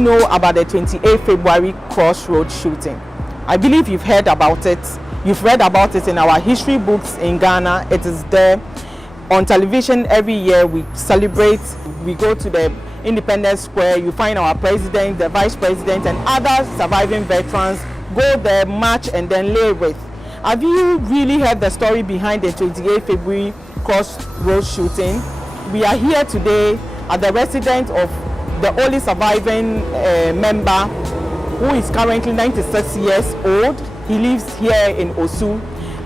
you know about the 28th February crossroad shooting? I believe you've heard about it. You've read about it in our history books in Ghana. It is there on television every year. We celebrate. We go to the Independence Square. You find our president, the vice president, and other surviving veterans go there, march, and then lay with. Have you really heard the story behind the 28th February crossroad shooting? We are here today at the residence of the only surviving member, who is currently 96 years old. He lives here in Osu,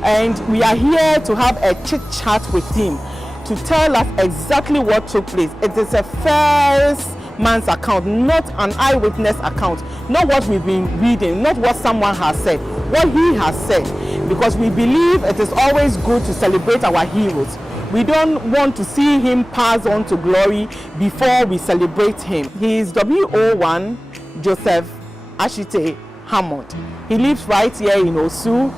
and we are here to have a chit chat with him to tell us exactly what took place. It is a first man's account, not an eyewitness account, not what we've been reading, not what someone has said, what he has said, because we believe it is always good to celebrate our heroes. We don't want to see him pass on to glory before we celebrate him. He is WO1 Joseph Ashitey Hammond. He lives right here in Osu.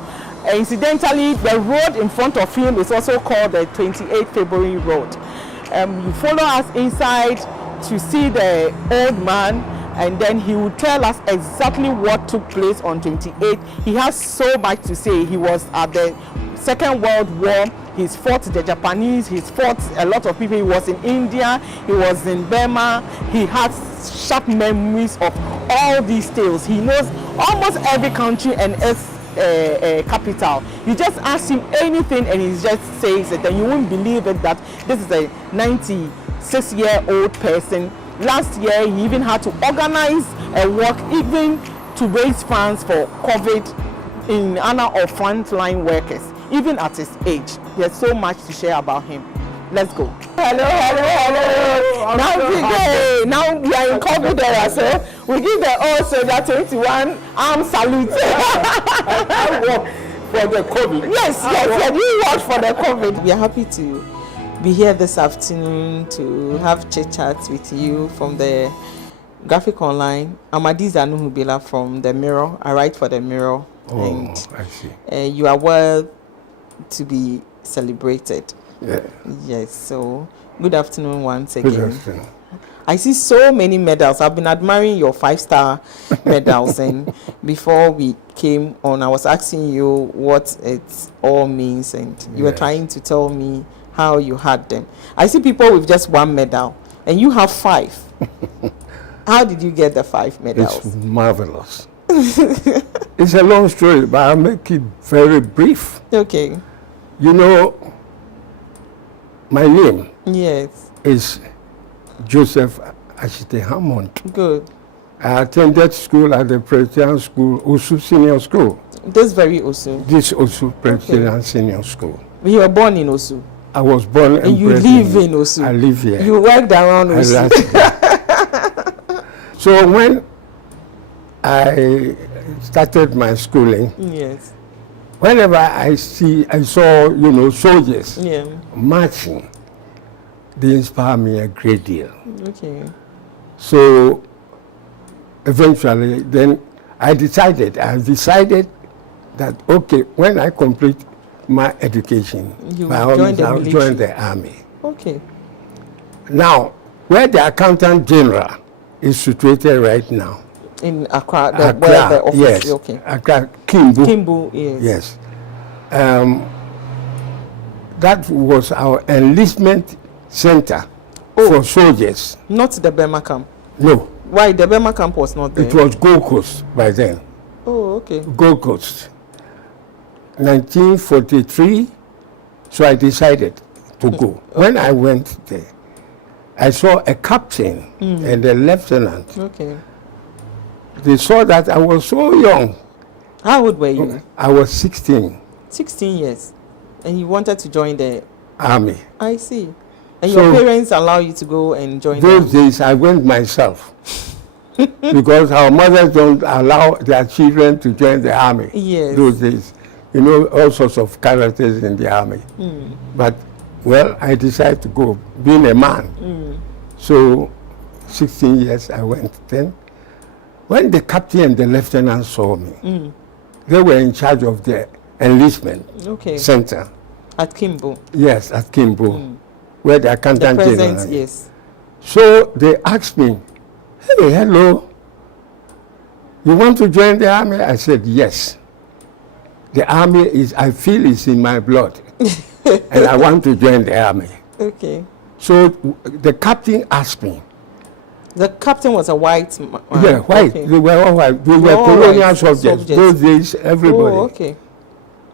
Incidentally, the road in front of him is also called the 28th February Road. You follow us inside to see the old man, and then he will tell us exactly what took place on 28th. He has so much to say. He was at the Second World War. He's fought the Japanese. He's fought a lot of people. He was in India. He was in Burma. He has sharp memories of all these tales. He knows almost every country and its capital. You just ask him anything and he just says it, and you won't believe it that this is a 96-year-old person. Last year he even had to organize a walk even to raise funds for COVID in honor of frontline workers, even at his age. There's so much to share about him. Let's go. Hello. Now we are in COVID era, so we give the old soldier 21 arm salute. I work for the COVID. Yes, you work for the COVID. We are happy to be here this afternoon to have chit chats with you from the graphic online. I'm Adiza Nuhubila from The Mirror. I write for The Mirror. Oh, and, I see. You are well to be celebrated. Yeah. Yes, so good afternoon once again. Good afternoon. I see so many medals. I've been admiring your 5-star medals, and before we came on, I was asking you what it all means, and you were trying to tell me how you had them. I see people with just 1 medal, and you have 5. How did you get the 5 medals? It's marvelous. It's a long story, but I'll make it very brief. Okay. You know, my name is Joseph Ashitey Hammond. Good. I attended school at the Presbyterian School, Osu Senior School. This very Osu? This Osu Presbyterian Senior School. You were born in Osu? I was born and you live in Osu? I live here. You worked around Osu? So when I started my schooling, whenever I saw, you know, soldiers marching, they inspire me a great deal. Okay. So eventually, then I decided that, okay, when I complete my education, I'll join the army. Okay. Now, where the accountant general is situated right now, in Accra, where the office yes. is. Okay. Accra, Kimbu. Kimbu, yes. Yes. That was our enlistment center for soldiers. Not the Burma camp? No. Why? The Burma camp was not there? It was Gold Coast by then. Oh, okay. Gold Coast. 1943, so I decided to go. Okay. When I went there, I saw a captain and a lieutenant. Okay. They saw that I was so young. How old were you? I was 16. 16 years. And you wanted to join the army. I see. And so your parents allow you to go and join those days I went myself. Because our mothers don't allow their children to join the army. Yes. Those days. You know, all sorts of characters in the army. But, well, I decided to go, being a man. So, 16 years I went then. When the captain and the lieutenant saw me, they were in charge of the enlistment center. At Kimbu? Yes, at Kimbu, where the accountant general is. Yes. So they asked me, hey, hello, You want to join the army? I said, yes. The army is, I feel it's in my blood. And I want to join the army. Okay. So the captain asked me. The captain was a white man? Yeah, white. Okay. They were all white. They were all colonial white subjects. Those days, everybody. Oh, okay.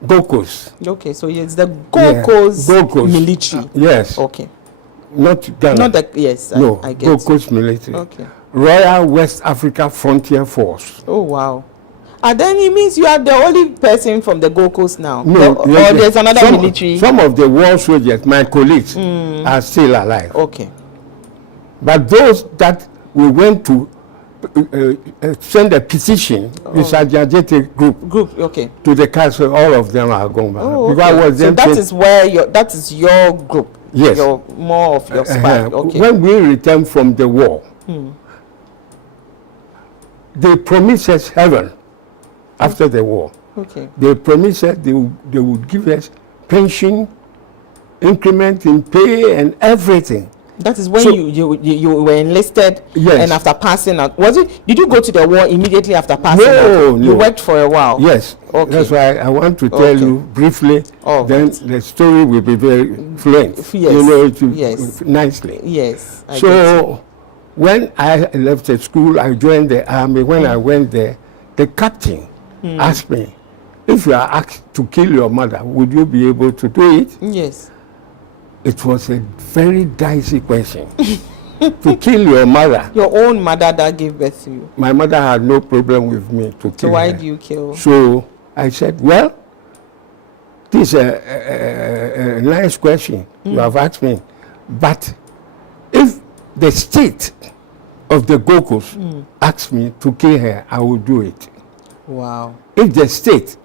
Gold Coast. Okay, so it's the Gold Coast military. Yes. Okay. Not Ghana. Not the, yes, no, I get Gold Coast military. Okay. Royal West Africa Frontier Force. Oh, wow. And then it means you are the only person from the Gold Coast now? No. Or there's another military? Some of the war soldiers, my colleagues, are still alive. Okay. But those that we went to send a petition with Sergeant Adjetey group okay. to the council, all of them are gone back. Oh, okay. So that is where that is your group? Yes. More of your spark. Okay. When we returned from the war, they promised us heaven after the war. Okay. They promised us they would give us pension, increment in pay and everything. That is when you were enlisted. Yes. And after passing out, did you go to the war immediately after passing out? No. You worked for a while. Yes. Okay. That's why I want to tell you briefly. Then the story will be very fluent. Yes. You know it nicely. Yes. So when I left the school, I joined the army. When I went there, the captain asked me, if you are asked to kill your mother, would you be able to do it? Yes. It was a very dicey question. To kill your mother. Your own mother that gave birth to you. My mother had no problem with me to kill So why her. do you kill? So I said, well, this is a nice question you have asked me. But if the state of the Gold Coast asks me to kill her, I will do it. Wow. If the state,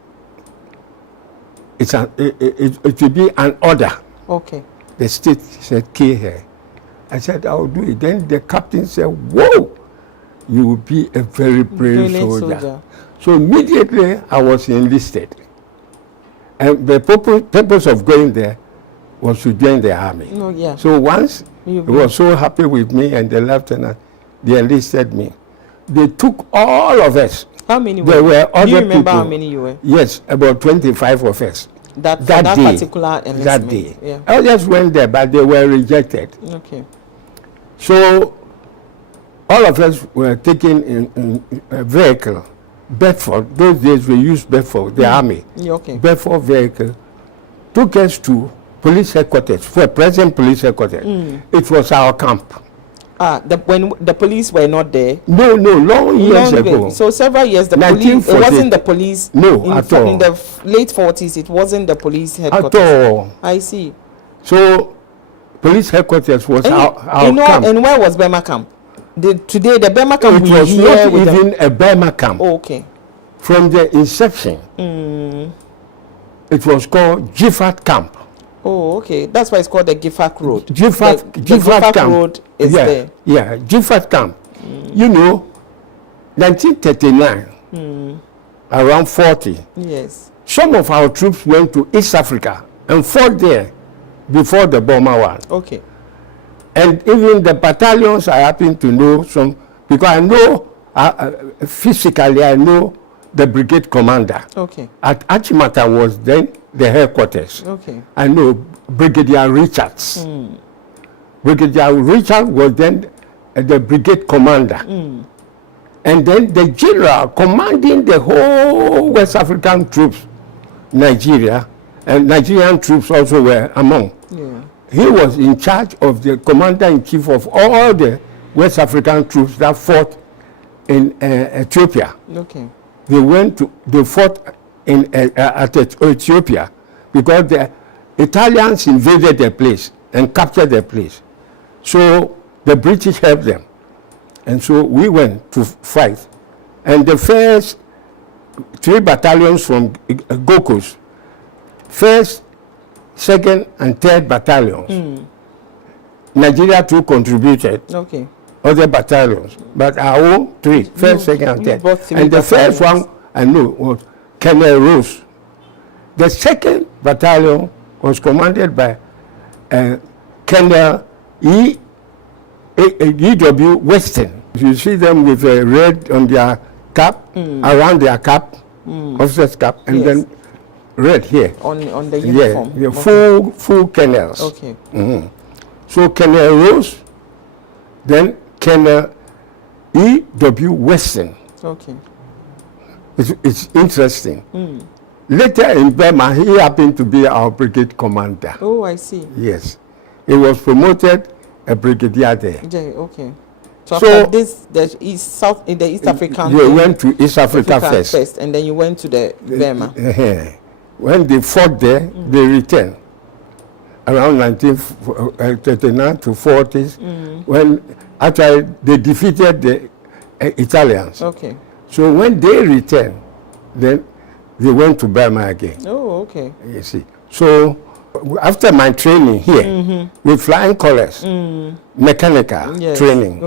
it will be an order. Okay. The state said, kill her. I said, I will do it. Then the captain said, whoa, you will be a very brave soldier. So immediately I was enlisted. And the purpose of going there was to join the army. Oh, yeah. So once they were so happy with me and the lieutenant, they enlisted me. They took all of us. How many there were other Do you remember people. How many you were? Yes, about 25 of us. That day, particular enlistment? That day. Yeah. I just went there, but they were rejected. Okay. So all of us were taken in a vehicle, Bedford. Those days we used Bedford, the army. Yeah, okay. Bedford vehicle took us to police headquarters, for present police headquarters. It was our camp. When the police were not there? No, long years ago. So several years, the police, it wasn't the police. No, at all. In the late 40s, it wasn't the police headquarters. At all. I see. So police headquarters was our camp. And where was Burma camp? Today, the Burma camp it was not even a Burma camp. Oh, okay. From the inception, it was called Gifford Camp. Oh, okay. That's why it's called the Gifford Road. Gifford Camp Road is there. Yeah, Gifford Camp. You know, 1939, around 40. Yes. Some of our troops went to East Africa and fought there before the Burma one. Okay. And even the battalions, I happen to know some, because I know, physically, I know the brigade commander. Okay. At Achimata was then the headquarters. Okay. I know Brigadier Richards. Brigadier Richards was then the brigade commander. And then the general commanding the whole West African troops, Nigeria, and Nigerian troops also were among. Yeah. He was in charge of the commander-in-chief of all the West African troops that fought in Ethiopia. Okay. They fought in Ethiopia because the Italians invaded the place and captured the place. So the British helped them. And so we went to fight. And the first 3 battalions from Gold Coast, 1st, 2nd, and 3rd battalions, Nigeria too contributed. Okay. Other battalions, but our own 3, 1st, 2nd, and 3rd. And the first one I know was Colonel Rose. The 2nd battalion was commanded by Colonel E.W. Weston. You see them with a red on their cap, around their cap, officer's cap, and then red here. On the uniform? Yeah, full kennels. Okay. So Colonel Rose, then Colonel E.W. Weston. Okay. It's interesting. Later in Burma, he happened to be our brigade commander. Oh, I see. Yes. He was promoted a brigadier there. Okay. So after this, the East African... You went to East Africa first. And then you went to the Burma. When they fought there, they returned. Around 1939 to 40s, when actually they defeated the Italians. Okay. So when they returned, then they went to Burma again. Oh, okay. You see. So after my training here, with flying colors, mechanical training,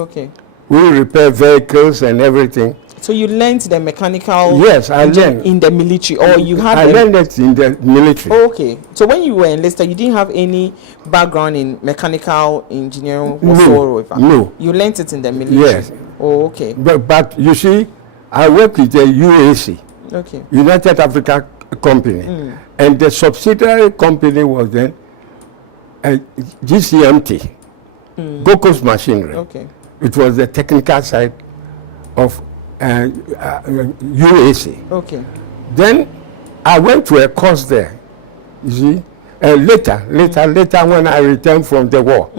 we repair vehicles and everything. So you learned the mechanical? Yes, I learned in the military, or you had? I learned it in the military. Oh, okay. So when you were enlisted, you didn't have any background in mechanical engineering whatsoever? No. You learned it in the military? Yes. Oh, okay. But you see, I work with the UAC, United Africa Company, and the subsidiary company was then GCMT, Gold Coast Machinery. Okay. It was the technical side of UAC. Okay. Then I went to a course there. You see, later when I returned from the war,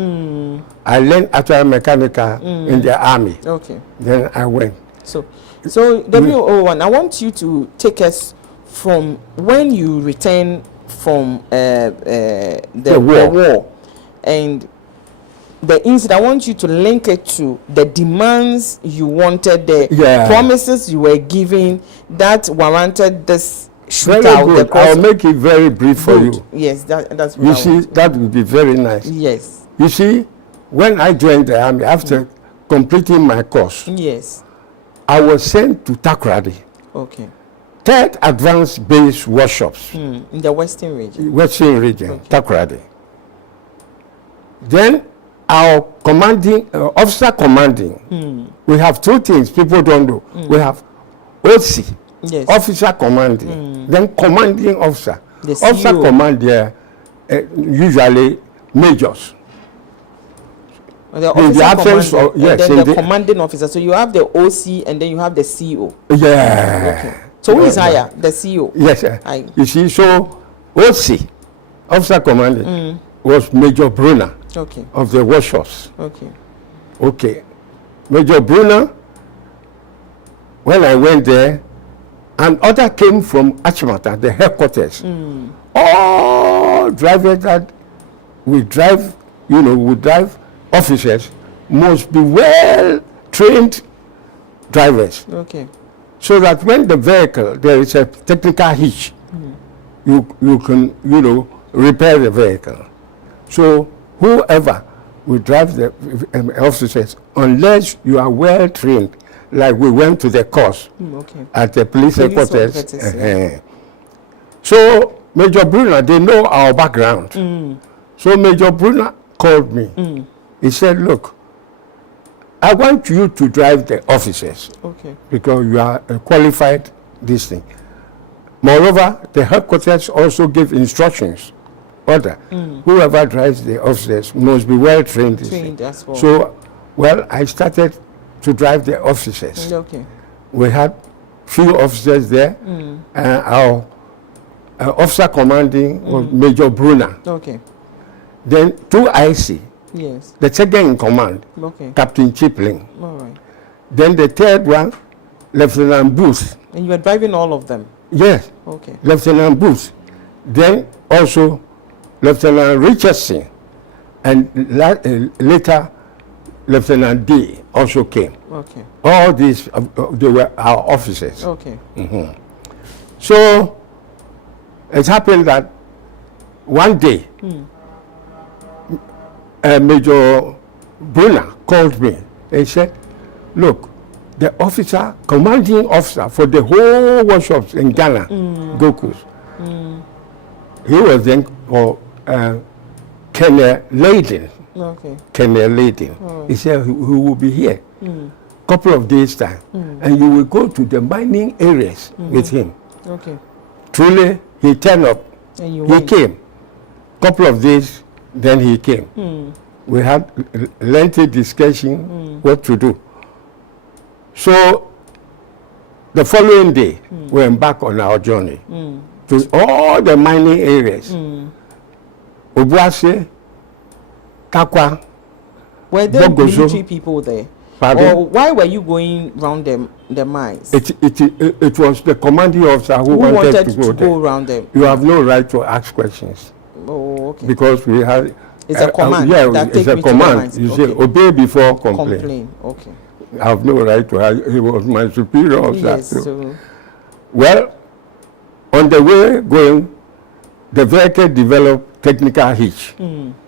I learned actual mechanical in the army. Okay. Then I went. So WO1, I want you to take us from when you returned from the war and the incident. I want you to link it to the demands you wanted, the promises you were giving that warranted this shootout. I'll make it very brief for you. Yes, that's what you see, that would be very nice. Yes. You see, when I joined the army after completing my course, I was sent to Takoradi. Okay. 3rd Advanced Base Workshops. In the Western region. Takoradi. Then our commanding, officer commanding, we have 2 things people don't know. We have OC, officer commanding, then commanding officer. The officer commanding, usually majors. The commanding officer. So you have the OC and then you have the CO. Yeah. Okay. So who is higher? The CO? Yes, sir. You see, so OC, officer commanding, was Major Brunner of the workshops. Okay. Major Brunner, when I went there, an order came from Achimata, the headquarters. All drivers that we drive, officers must be well-trained drivers. Okay. So that when the vehicle, there is a technical hitch, you can, repair the vehicle. So whoever will drive the officers, unless you are well-trained, like we went to the course at the police headquarters. So Major Brunner, they know our background. So Major Brunner called me. He said, look, I want you to drive the officers because you are a qualified this thing. Moreover, the headquarters also give instructions. Whoever drives the officers must be well trained. As well. So, I started to drive the officers. We had few officers there. Our officer commanding was Major Brunner. Then 2 IC. Yes. The second in command, Captain Chipling. Then the 3rd one, Lieutenant Booth. And you were driving all of them? Yes. Lieutenant Booth. Then also Lieutenant Richardson. And later, Lieutenant D also came. All these, they were our officers. So it happened that one day, Major Brunner called me. He said, look, the commanding officer for the whole workshops in Ghana, Gold Coast, he was then Colonel Layden. Colonel Layden. He said he will be here. couple of days time, and you will go to the mining areas with him. Okay. Truly, he turned up. And you He went. came. Couple of days, then he came. We had lengthy discussion what to do. So the following day, we embarked on our journey to all the mining areas. Obuase, Takwa. Were there Bogoso. military people there? Pardon? Or why were you going round the mines? It was the commanding officer who wanted to go there. around them? You have no right to ask questions Oh, okay. because we have. It's a command. Yeah, that it's take a me to the command. mines. You Okay. say obey before complain. Complain. Okay. I have no right to ask. He was my superior officer. Yes. So. So, Well, on the way going, the vehicle developed technical hitch.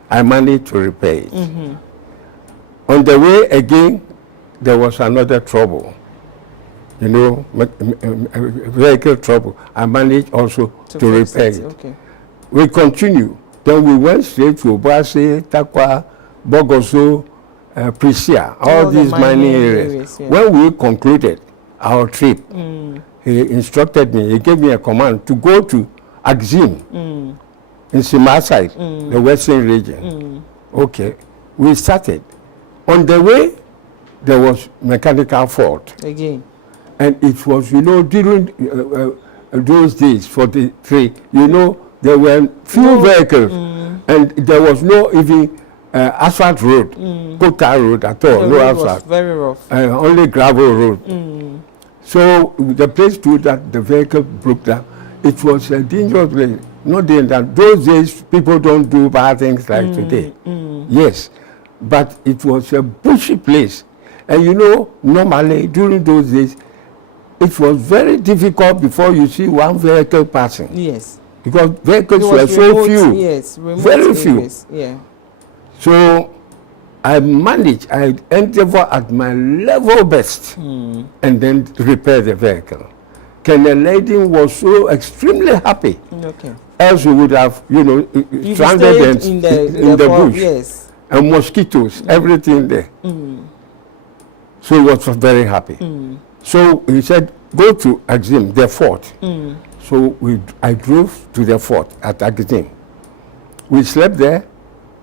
I managed to repair it. On the way again, there was another trouble. You know, vehicle trouble. I managed also to repair it. Okay. We continue. Then we went straight to Obuase, Takwa, Bogoso, Prisia, all the these mining areas. yeah. When we concluded our trip, he instructed me, he gave me a command to go to Axim in Simaside, the western region. Okay, we started. On the way, there was mechanical fault. Again. And it was, you know, during those days, 43, you know, there were few vehicles, and there was no even asphalt road, Kota road at all, The no road was asphalt, very rough. only gravel road. So the place too that the vehicle broke down, it was a dangerous place. Not that those days people don't do bad things like today. Yes, but it was a bushy place, and you know, normally during those days, it was very difficult before you see one vehicle passing. Yes. Because vehicles It were was so remote, few. Yes. Remote Very few. areas. Yeah. So I managed, I endeavor at my level best, and then repair the vehicle. Colonel Layden was so extremely happy. Okay. Else we would have, you know, You stranded stayed in in the forest, bush. Yes. And mosquitoes, everything there. So he was very happy. So he said, go to Axim, the fort. So I drove to the fort at Axim. We slept there.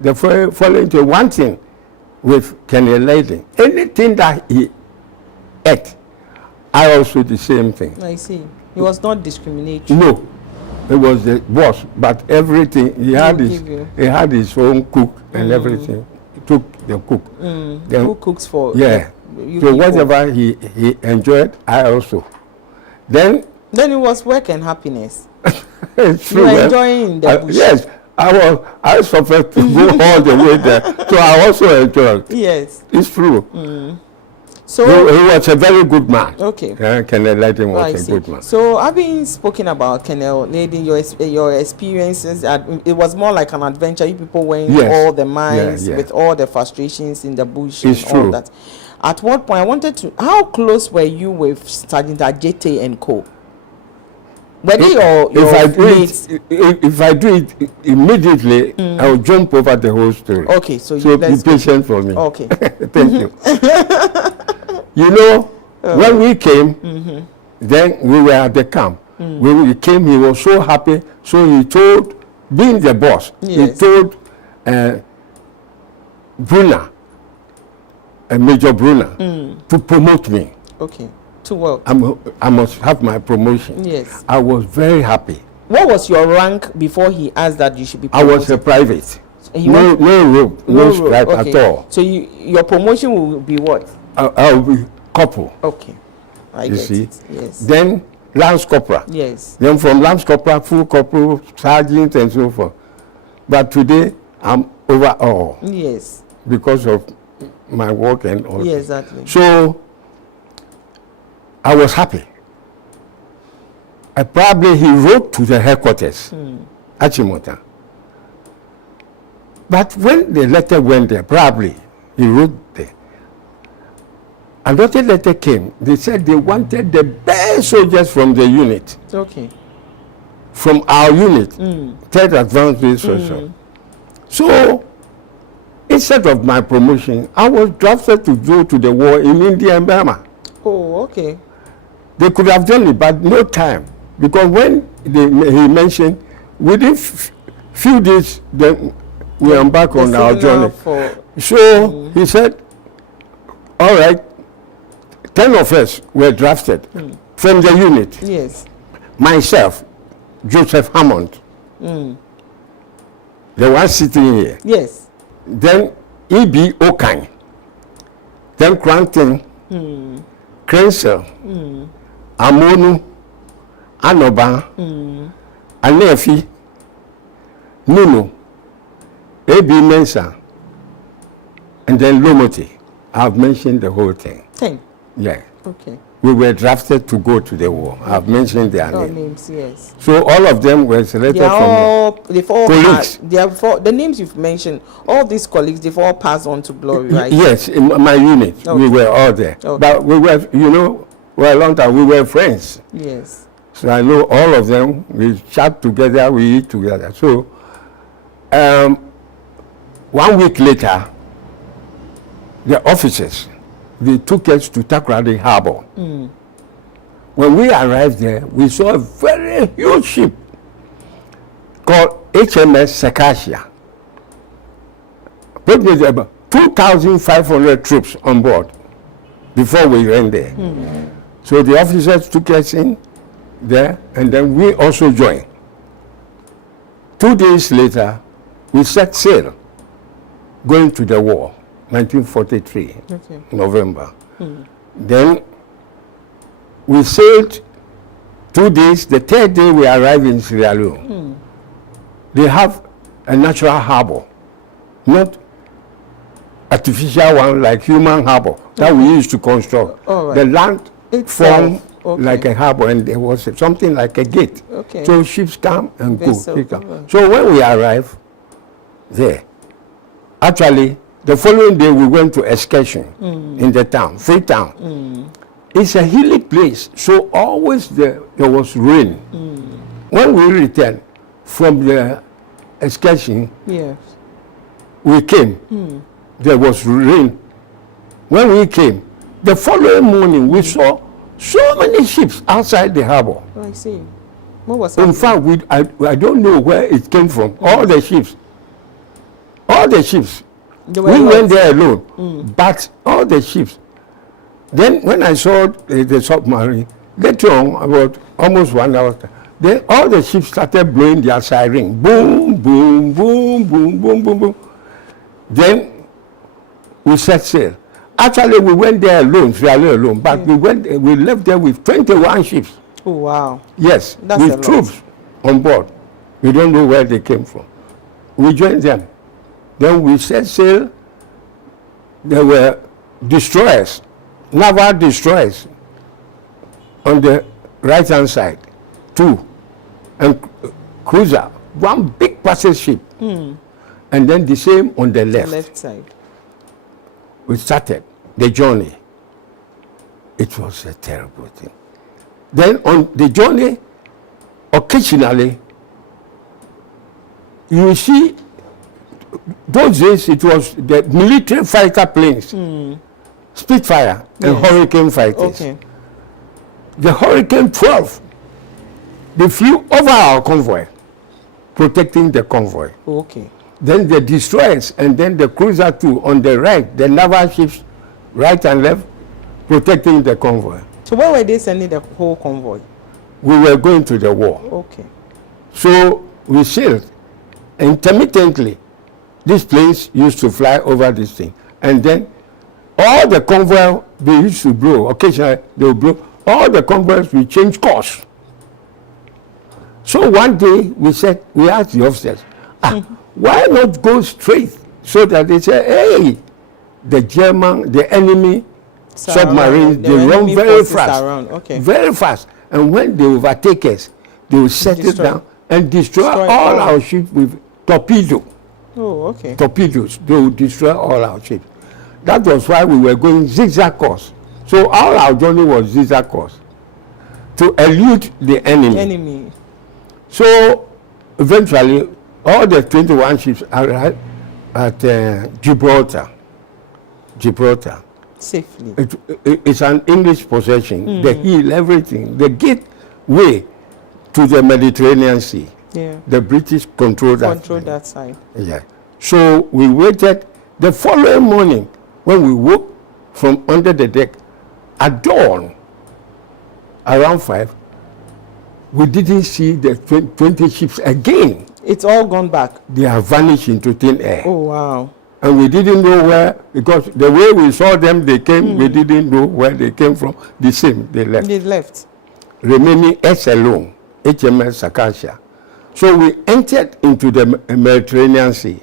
The following day, one thing with Colonel Layden, anything that he ate, I also the same thing. I see. He was not discriminatory. No, it was the boss, but everything he had his own cook and everything. He took the cook. Then, Then, who cooks for? yeah. You So people? whatever he enjoyed, I also. Then Then it was work and happiness. it's You true. were enjoying the bush. Yes, I suffered to go all the way there, so I also enjoyed. Yes. It's true. So He was a very good man. okay. Colonel Layden I was a see. good man. So having spoken about Colonel Layden, your experiences, it was more like an adventure. You people went Yes. all the mines Yeah. with all the frustrations in the bush It's and all true. that. At what point I wanted to? How close were you with Sergeant Adjetey and co? Were they your mates? If I do it immediately, I will jump over the whole story. Okay, so So be let's go. patient for me. Okay. Thank you. You know, when we came, then we were at the camp. When we came, he was so happy. So he told, being the boss, he Yes. told Brunner, Major Brunner, to promote me. Okay. To work. I must have my promotion. Yes. I was very happy. What was your rank before he asked that you should be I promoted? was a private. He No rope, no rope. stripe Okay. at all. So your promotion will be what? I'll be couple. Okay. I You get see? it. Yes. Then Lance Corporal. Yes. Then from Lance Corporal, full corporal, sergeant, and so forth. But today, I'm over all Yes. because of my work and all. Yeah, exactly. So I was happy. He wrote to the headquarters, Achimota. But when the letter went there, probably he wrote there. Another letter came. They said they wanted the best soldiers from the unit. Okay. From our unit, 3rd Advanced Base Social. So instead of my promotion, I was drafted to go to the war in India and Burma. Oh, okay. They could have done it, but no time. Because when he mentioned, within few days, then we embark on our journey. So he said, all right, 10 of us were drafted from the unit. Yes. Myself, Joseph Hammond, the one sitting here. Yes. Then E.B. Okan, then Cranton, Crensel, Amonu, Anoba, Anefi, Nuno, A.B. Mensah, and then Lomoti. I've mentioned the whole thing. 10. Yeah. Okay. We were drafted to go to the war. I've mentioned their names, yes. So all of them were selected they've all colleagues. The names you've mentioned, all these colleagues, they've all passed on to glory, right? Yes, in my unit, we were all there. Okay. But we were, a long time, we were friends. Yes. So I know all of them. We chat together, we eat together. So 1 week later, the officers, they took us to Takoradi Harbor. When we arrived there, we saw a very huge ship called HMS Circassia. Put me there, about 2,500 troops on board before we went there. So the officers took us in there, and then we also joined. 2 days later, we set sail going to the war. 1943, November. Then we sailed 2 days. The third day we arrived in Sierra Leone. They have a natural harbor, not artificial one like human harbor that we used to construct. The land formed like a harbor, and there was something like a gate. So ships come and go. So when we arrived there, actually, the following day, we went to excursion in the town, Freetown. It's a hilly place, so always there was rain. When we returned from the excursion, we came. There was rain. When we came, the following morning, we saw so many ships outside the harbor. Oh, I see. What was in fact, I don't know where it came from. All the ships. We went there alone, but all the ships. Then when I saw the submarine, later on, about almost 1 hour, then all the ships started blowing their siren. Boom, boom, boom, boom, boom, boom, boom. Then we set sail. Actually, we went there alone, alone, but we left there with 21 ships. Oh, wow. Yes, with troops on board. We don't know where they came from. We joined them. Then we set sail. There were destroyers, naval destroyers on the right-hand side, 2, and cruiser, 1 big passage ship, and then the same on the left side. We started the journey. It was a terrible thing. Then on the journey, occasionally, you see, those days it was the military fighter planes, Spitfire and Hurricane fighters. The Hurricane 12, they flew over our convoy, protecting the convoy. Then the destroyers and then the cruiser 2 on the right, the naval ships right and left, protecting the convoy. So where were they sending the whole convoy? We were going to the war. So we sailed intermittently. These planes used to fly over this thing. And then all the convoy, they used to blow. Occasionally, they would blow. All the convoys will change course. So one day, we asked the officers, why not go straight? So that they say, hey, the enemy submarines, they run very fast. Very fast. And when they overtake us, they will set it down and destroy all our ships with torpedo. Torpedoes. They will destroy all our ships. That was why we were going zigzag course. So all our journey was zigzag course to elude the enemy. So eventually, all the 21 ships arrived at Gibraltar. Safely. It's an English possession. The hill, everything. The gateway to the Mediterranean Sea. Yeah. The British controlled that side. Yeah. So we waited. The following morning, when we woke from under the deck, at dawn, around 5, we didn't see the 20 ships again. It's all gone back. They have vanished into thin air. Oh, wow. And we didn't know where, because the way we saw them, they came, we didn't know where they came from. The same, they left. They left. Remaining us alone, HMS Acacia. So we entered into the Mediterranean Sea.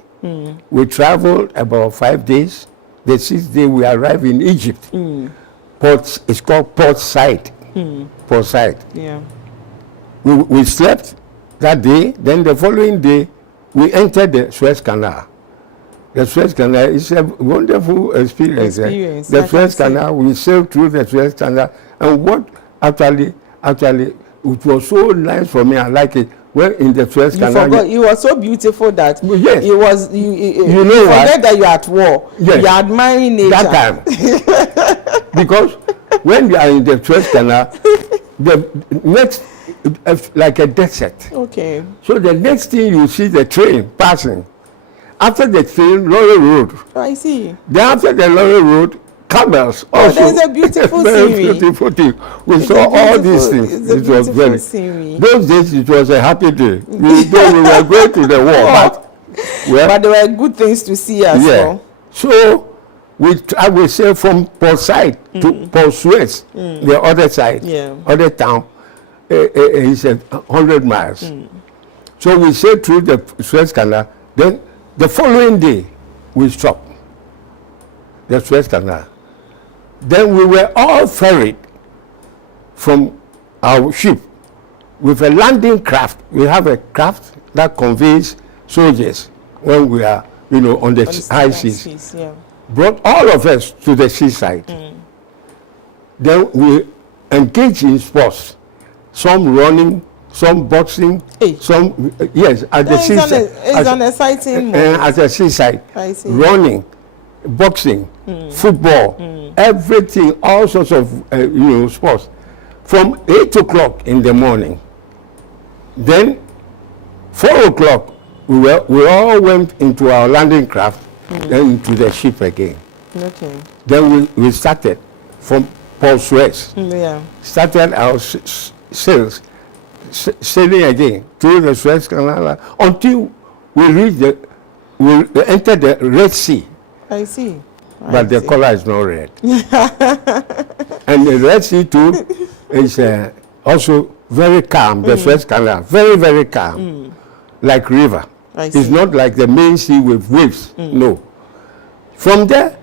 We traveled about 5 days. The 6th day we arrived in Egypt. It's called Port Said. Port Said. Yeah. We slept that day. Then the following day, we entered the Suez Canal. The Suez Canal is a wonderful experience. The Suez Canal, we sailed through the Suez Canal, and what actually, it was so nice for me. I like it. Well, in the Suez Canal, forgot, it was so beautiful that yes. It was. You know forget that you're at war. Yes. You're admiring nature. That time, because when you are in the Suez Canal, the next, like a desert. Okay. So the next thing you see the train passing. After the train, Lorry Road. Oh, I see. Then after the Lorry Road, camels. Oh, there's a beautiful very scenery. Beautiful thing. We saw all these things. It was very scenery. Those days it was a happy day. We were going to the war, but there were good things to see as well. So I will say from Port Said to Port Suez, the other side, other town, is 100 miles. So we sailed through the Suez Canal. Then the following day, we stopped the Suez Canal. Then we were all ferried from our ship with a landing craft. We have a craft that conveys soldiers when we are, on the high seas. Brought all of us to the seaside. Then we engaged in sports, some running, some boxing, some at the seaside. It's an exciting moment. At the seaside, running, boxing, football, everything, all sorts of sports. From 8 o'clock in the morning, then 4 o'clock, we all went into our landing craft, then into the ship again. Okay. Then we started from Port Suez. Started our sails, sailing again through the Suez Canal until we entered the Red Sea. I see. But the color is not red. And the Red Sea too is also very calm. The Suez Canal, very, very calm, like river. It's not like the main sea with waves. No. From there,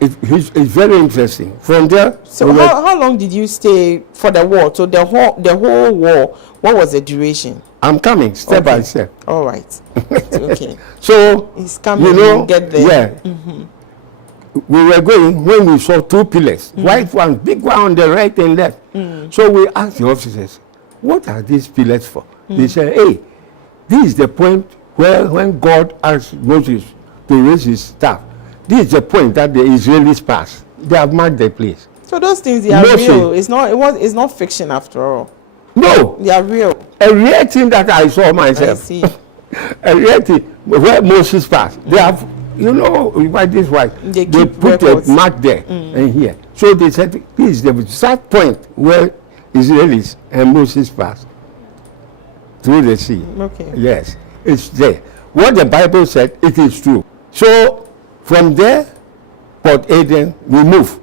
it's very interesting. From there. So how long did you stay for the war? So the whole war, what was the duration? I'm coming step by step. All right. Okay. So it's coming. Get there. Yeah. We were going when we saw 2 pillars, white one, big one on the right and left. So we asked the officers, "What are these pillars for?" They said, "Hey, this is the point where when God asked Moses to raise his staff, this is the point that the Israelis passed. They have marked the place." So those things, they are real. It's not fiction after all. No. They are real. A real thing that I saw myself. I see. A real thing where Moses passed. They have, by this way, they put records. a mark there and here. So they said, this is the exact point where Israelis and Moses passed through the sea. Okay. Yes, it's there. What the Bible said, it is true. So from there, Port Aden, we moved.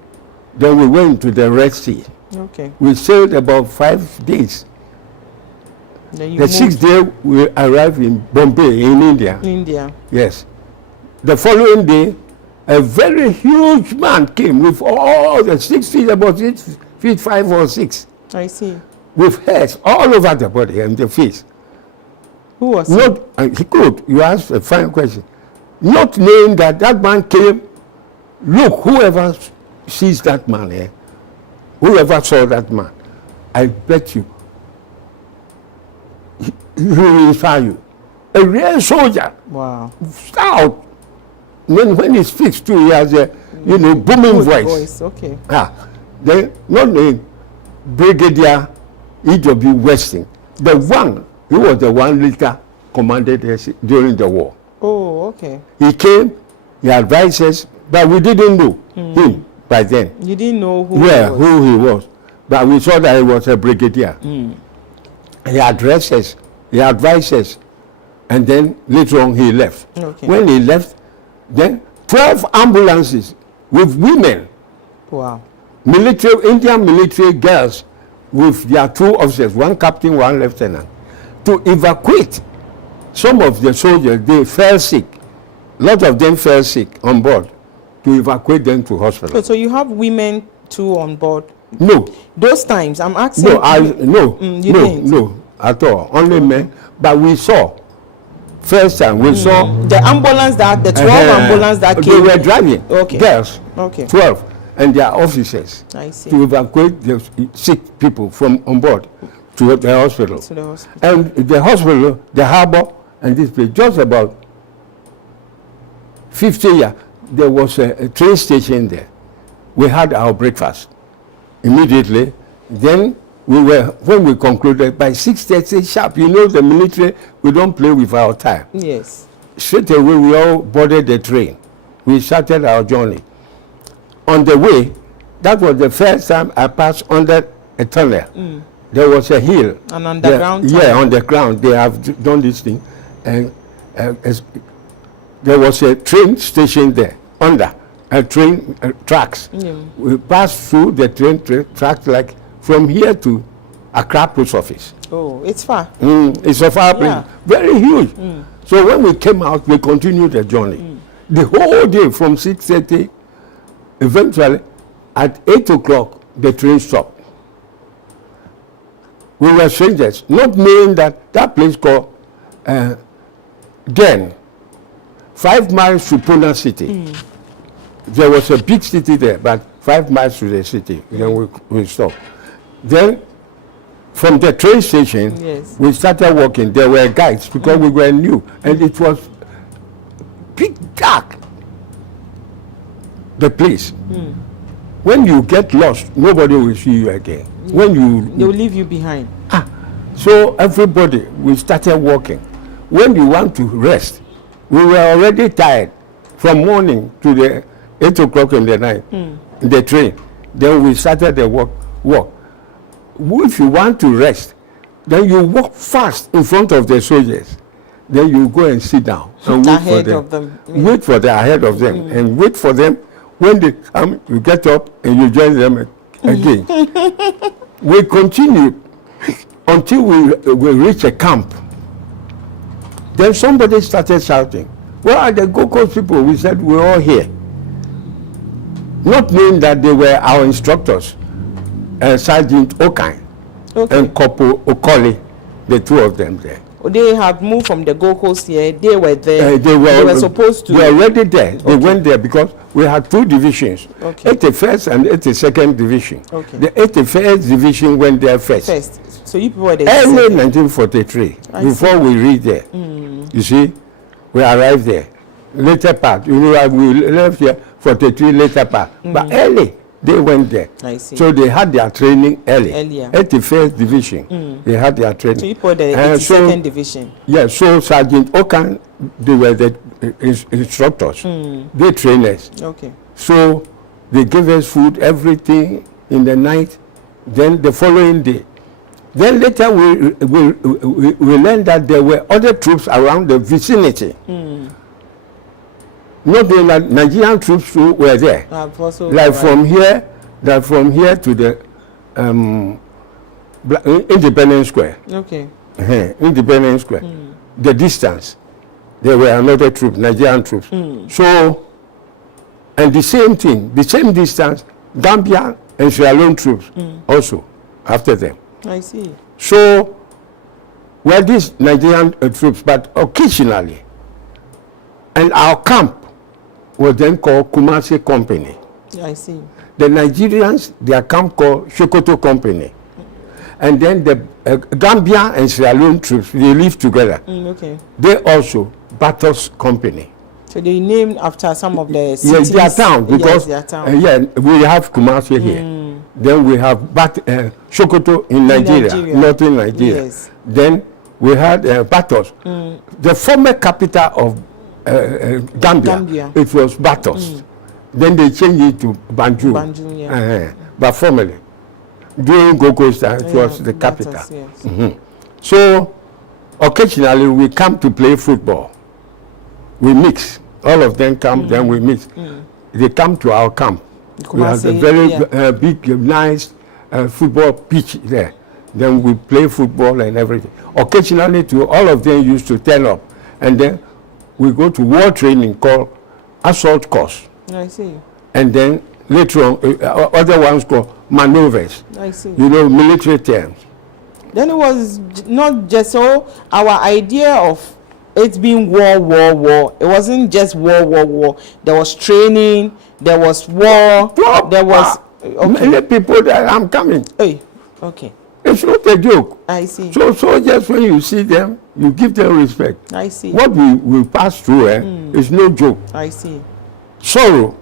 Then we went to the Red Sea. Okay. We sailed about 5 days. The 6th day, we arrived in Bombay, in India. India. Yes. The following day, a very huge man came with all the 6 feet, about 6 feet 5 or 6. I see. With hairs all over the body and the face. Who was he? He could. You asked a fine question. Not knowing that man came. Look, whoever sees that man here, whoever saw that man, I bet you, he will inspire you. A real soldier. Wow. Stout. when he speaks too, he has a booming voice. Okay. Then not the Brigadier E.W. Weston, he was the one later commanded us during the war. Oh, okay. He came, he advised us, but we didn't know him by then. You didn't know who he was? Who he was. But we saw that he was a brigadier. He addressed us, he advised us, and then later on he left. Okay. When he left, then 12 ambulances with women. Wow. Indian military girls with their 2 officers, 1 captain, 1 lieutenant, to evacuate some of the soldiers. They fell sick. A lot of them fell sick on board, to evacuate them to hospital. So you have women too on board? No. Those times, I'm asking. No, at all. Only men. But we saw, first time we saw the ambulance the 12 ambulance that came. They were driving. Okay. Girls. Okay. 12, and their officers. I see. To evacuate the sick people from on board to the hospital. And the hospital, the harbor, and this place, just about 50 years, there was a train station there. We had our breakfast immediately. Then when we concluded, by 6:30 sharp, the military, we don't play with our time. Yes. Straight away, we all boarded the train. We started our journey. On the way, that was the first time I passed under a tunnel. There was a hill. An underground tunnel? Yeah, on the ground. They have done this thing. And there was a train station there, under a train tracks. We passed through the train tracks, like from here to Accra Post Office. Oh, it's far. It's a far place, very huge. So when we came out, we continued the journey. The whole day from 6:30, eventually at 8 o'clock, the train stopped. We were strangers, not knowing that place called Gen, 5 miles to Puna City. There was a big city there, but 5 miles to the city. Then we stopped. Then from the train station, we started walking. There were guides because we were new, and it was big dark, the place. When you get lost, nobody will see you again. When they will leave you behind. So everybody, we started walking. When you want to rest, we were already tired from morning to the 8 o'clock in the night, in the train. Then we started the walk. If you want to rest, then you walk fast in front of the soldiers. Then you go and sit down and wait for them. Wait for them ahead of them and wait for them. When they come, you get up and you join them again. We continued until we reach a camp. Then somebody started shouting, "Where are the Gold Coast people?" We said, "We're all here." Not knowing that they were our instructors, Sergeant Okan and Corporal Okoli, the 2 of them there. They had moved from the Gold Coast here. They were there. They were supposed to. They were already there. They went there because we had 2 divisions, 81st and 82nd Division. The 81st Division went there first. So you people were there. Early 1943, before we reached there. You see, we arrived there. Later part, we left here 43 later part. But early, they went there. I see. So they had their training early. Earlier. 81st Division, they had their training. So you put the 82nd Division. Yeah, so Sergeant Okan, they were the instructors. They trained us. So they gave us food, everything in the night. Then the following day. Then later we learned that there were other troops around the vicinity. Not the Nigerian troops who were there. Like from here to the Independence Square. Independence Square. The distance, there were another troop, Nigerian troops. So, and the same thing, the same distance, Gambia and Sierra Leone troops also after them. I see. So, were these Nigerian troops, but occasionally, and our camp was then called Kumasi Company. I see. The Nigerians, their camp called Shokoto Company. And then the Gambia and Sierra Leone troops, they live together. They also, Batos Company. So they named after some of the cities. Yes, their town, because yes, their town. yeah, we have Kumasi here. Then we have Sokoto in Nigeria, northern Nigeria. Yes. Then we had Batos, the former capital of Gambia. It was Batos. Then they changed it to Banjul. Banjul, yeah. But formerly, during Gold Coast, it was the capital. Batos, yes. So occasionally we come to play football. We mix. All of them come, then we mix. They come to our camp. We have a very big, nice football pitch there. Then we play football and everything. Occasionally, all of them used to turn up. And then we go to war training called assault course. I see. And then later on, other ones called maneuvers. I see. You know, military terms. Then it was not just so our idea of it being war. It wasn't just war. There was training, there was war, there was... Many people that I'm coming. Hey, okay. It's not a joke. I see. So soldiers, when you see them, you give them respect. I see. What we pass through is no joke. I see. Sorrow,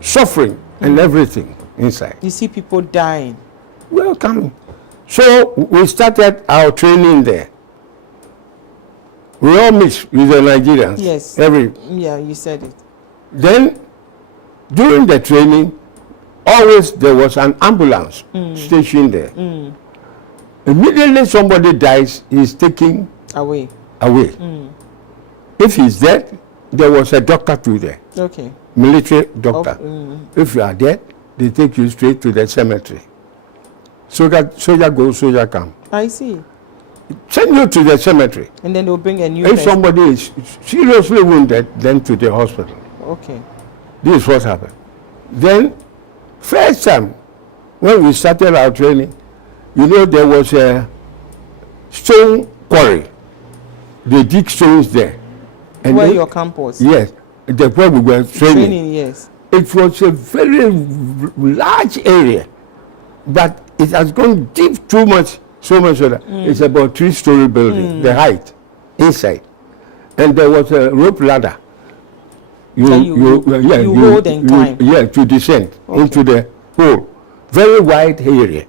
suffering, and everything inside. You see people dying. Welcome. So we started our training there. We all mix with the Nigerians. Yes. Yeah, you said it. Then, during the training, always there was an ambulance stationed there. Immediately somebody dies, he's taken away. If he's dead, there was a doctor too there. Okay. Military doctor. If you are dead, they take you straight to the cemetery. Soldier goes, soldier come. I see. Send you to the cemetery. And then they'll bring a new If person. somebody is seriously wounded, then to the hospital. Okay. This is what happened. Then, first time, when we started our training, you know, there was a stone quarry. They dig stones there. And where your camp was? Yes. Where we were training. Yes. It was a very large area, but it has gone deep too much, so much so that it's about 3-story building, the height, inside. And there was a rope ladder. You hold and climb. Yeah, to descend into the hole. Very wide area.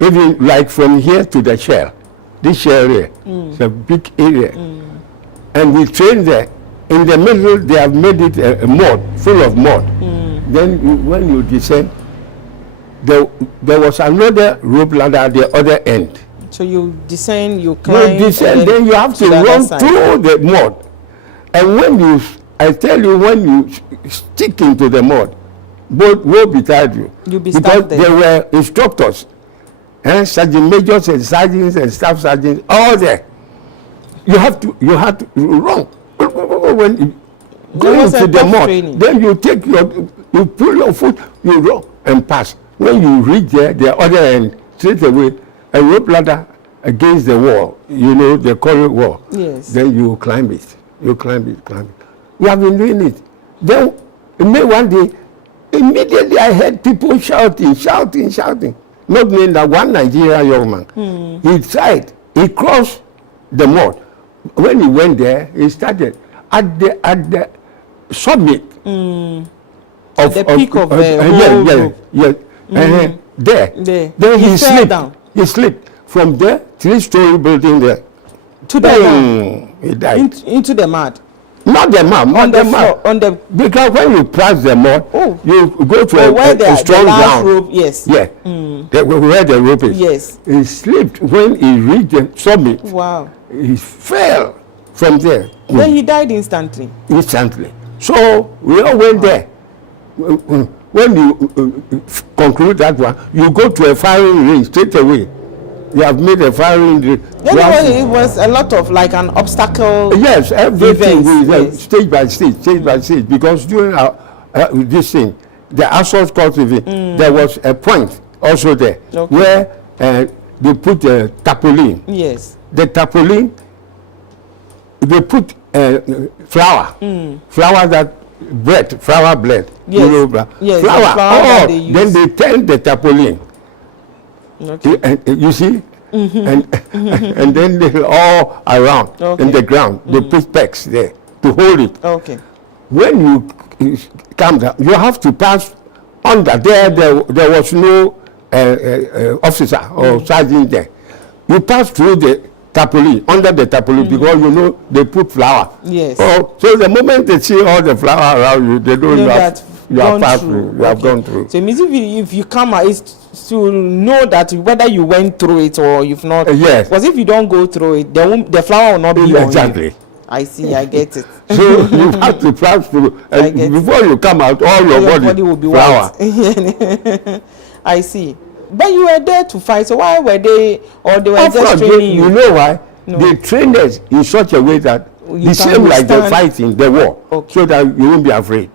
Even like from here to the shell. This area, it's a big area. And we trained there. In the middle, they have made it a mud, full of mud. Then when you descend, there was another rope ladder at the other end. So you descend, you climb. You descend, then you have to run through the mud. And when I tell you, when you stick into the mud, both will beside you. You'll be because there were instructors, sergeant majors and sergeants and staff sergeants, all there. You have to run. When you go into the mud, then you pull your foot, you run and pass. When you reach there, the other end, straight away, a rope ladder against the wall, you know, the corridor wall. Yes. Then you climb it. You climb it. We have been doing it. Then, one day, immediately I heard people shouting. Not knowing that one Nigerian young man, he crossed the mud. When he went there, he started at the summit of the peak of the there. Then he slipped down. He slipped from there, 3-story building there. To the ground. He died. Into the mud. Not the mud, not the mud. Because when you pass the mud, you go to a strong ground. Rope, yes. Yeah. Where the rope is. Yes. He slipped when he reached the summit. Wow. He fell from there. Then he died instantly. So we all went there. When you conclude that one, you go to a firing range straight away. You have made a firing range. Then it was a lot of like an obstacle. Yes, everything stage by stage. Because during this thing, the assault course event, there was a point also there where they put a tarpaulin. Yes. The tarpaulin, they put flour that flour bread. Yes. You know, yes, flour. Then they turn the tarpaulin. Okay. You see, and then they all around in the ground. They put pegs there to hold it. Okay. When you come down, you have to pass under there. There was no officer or sergeant there. You pass through the tapoli, under the tapoli, because you know they put flour. Yes. So the moment they see all the flour around you, they don't know you have passed through. You have gone through. So it means if you come out, it's to know that whether you went through it or you've not. Yes. Because if you don't go through it, the flour will not be exactly. on you. I see. I get it. So you have to pass through, and before you come out, all your body will be flour. white. I see. But you were there to fight, so why were they, or they were just training you? You know why? No. They trained us in such a way that the same like the fighting, the war, so that you won't be afraid.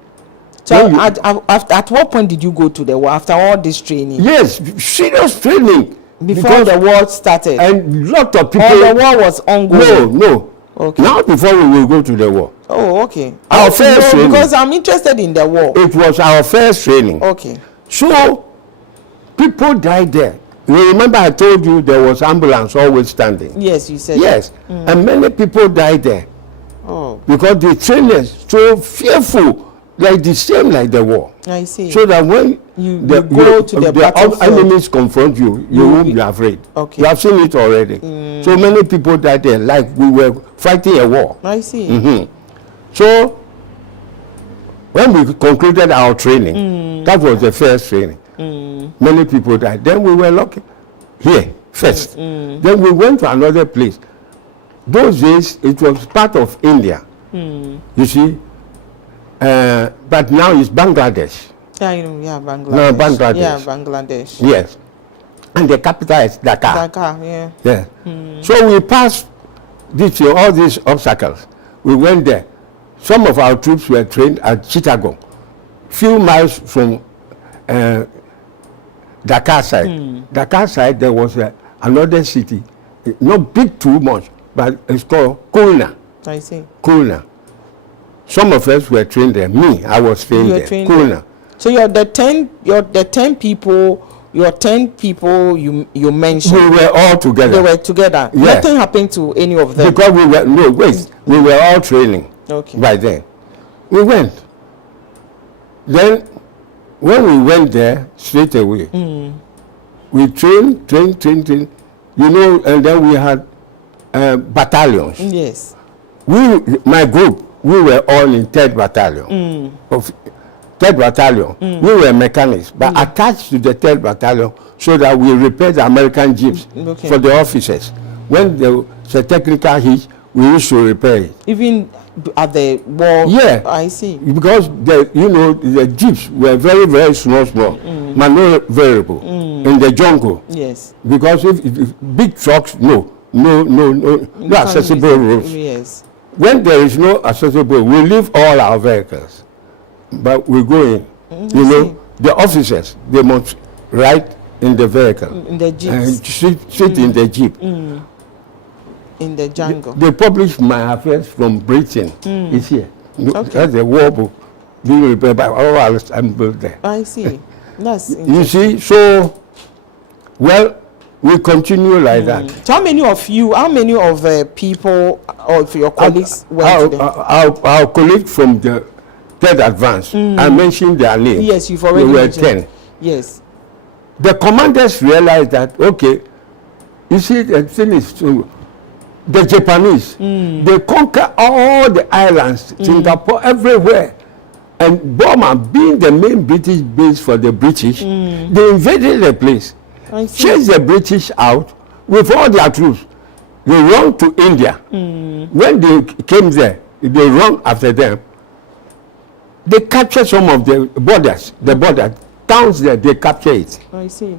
So at what point did you go to the war, after all this training? Yes, serious training. Before the war started? And lot of people... Or the war was ongoing? No. Okay. Now before we will go to the war. Oh, okay. Our first training. Because I'm interested in the war. It was our first training. Okay. So, people died there. You remember I told you there was ambulance always standing? Yes, you said. Yes. And many people died there. Oh. Because the trainers so fearful, like the same like the war. I see. So that when you go to the battlefield, enemies confront you, you won't be afraid. Okay. You have seen it already. So many people died there, like we were fighting a war. I see. So when we concluded our training, that was the first training. Many people died. Then we were lucky here first. Then we went to another place. Those days it was part of India. You see. But now it's Bangladesh. Yeah, Bangladesh. No, Bangladesh. Yeah, Bangladesh. Yes. And the capital is Dhaka. Dhaka, yeah. Yeah. So we passed all these obstacles. We went there. Some of our troops were trained at Chittagong, few miles from Dhaka side. Dhaka side, there was another city, not big too much, but it's called Khulna. I see. Khulna. Some of us were trained there. Me, I was trained there. Khulna. So you're the 10 people you mentioned. We were all together. They were together. Yes. Nothing happened to any of them. Because we were all training. Okay. By then. We went. Then when we went there straight away, we trained, you know, and then we had battalions. Yes. My group, we were all in 3rd Battalion. 3rd Battalion. We were mechanics, but attached to the 3rd Battalion so that we repaired the American jeeps for the officers. When there was a technical hitch, we used to repair it. Even at the war? Yeah. I see. Because the jeeps were very, very small, maneuverable in the jungle. Yes. Because if big trucks, no accessible roads. Yes. When there is no accessible, we leave all our vehicles, but we go in. You know, the officers, they must ride in the vehicle. In the jeep. And sit in the jeep. In the jungle. They published my affairs from Britain. It's here. Okay. That's a war book being repaired by all our assembled there. I see. That's you see, so, well, we continue like that. So how many of people or of your colleagues went to them? Our colleagues from the 3rd Advance, I mentioned their names. Yes, you've already mentioned. We were 10. Yes. The commanders realized that, okay, you see, the thing is, the Japanese, they conquer all the islands, Singapore, everywhere. And Burma, being the main British base for the British, they invaded the place. Chased the British out with all their troops. They run to India. When they came there, they run after them. They captured some of the borders, towns there, they captured it. I see.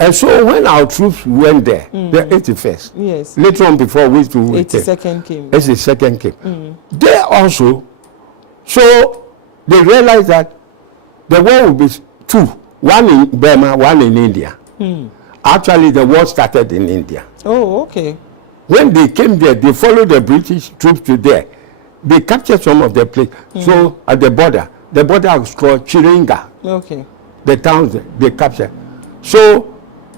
And so when our troops went there, the 81st, yes. Later on before we to 82nd came. 82nd came. They also, so they realized that the war will be two, one in Burma, one in India. Actually, the war started in India. Oh, okay. When they came there, they followed the British troops to there. They captured some of the place. So at the border was called Chiringa. Okay. The towns they captured. So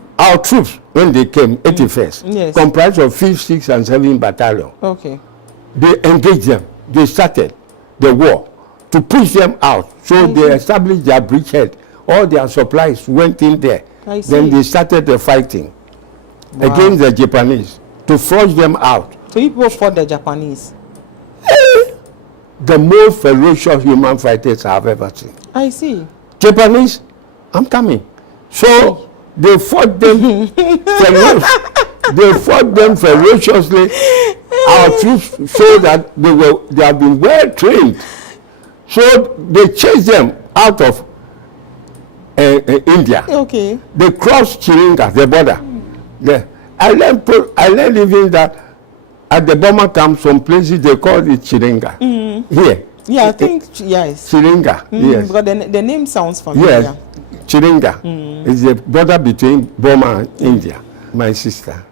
they realized that, okay, you see, the thing is, the Japanese, they conquer all the islands, Singapore, everywhere. And Burma, being the main British base for the British, they invaded the place. Chased the British out with all their troops. So Our troops, when they came, 81st, Yes. comprised of 5th, 6th, and 7th Battalion. Okay. They engaged them. They started the war to push them out. So they established their bridgehead. All their supplies went in there. I see. Then they started the fighting against the Japanese to flush them out. So you people fought the Japanese? The most ferocious human fighters I've ever seen. I see. Japanese, I'm coming. So they fought them they fought them ferociously. Our troops showed that they have been well trained. So they chased them out of India. Okay. They crossed Chiringa, the border. I learned even that at the Burma camp, some places they call it Chiringa. Here. Yeah, I think yes. Chiringa. Yes. But the name sounds familiar. Yes. Chiringa is the border between Burma and India. My sister,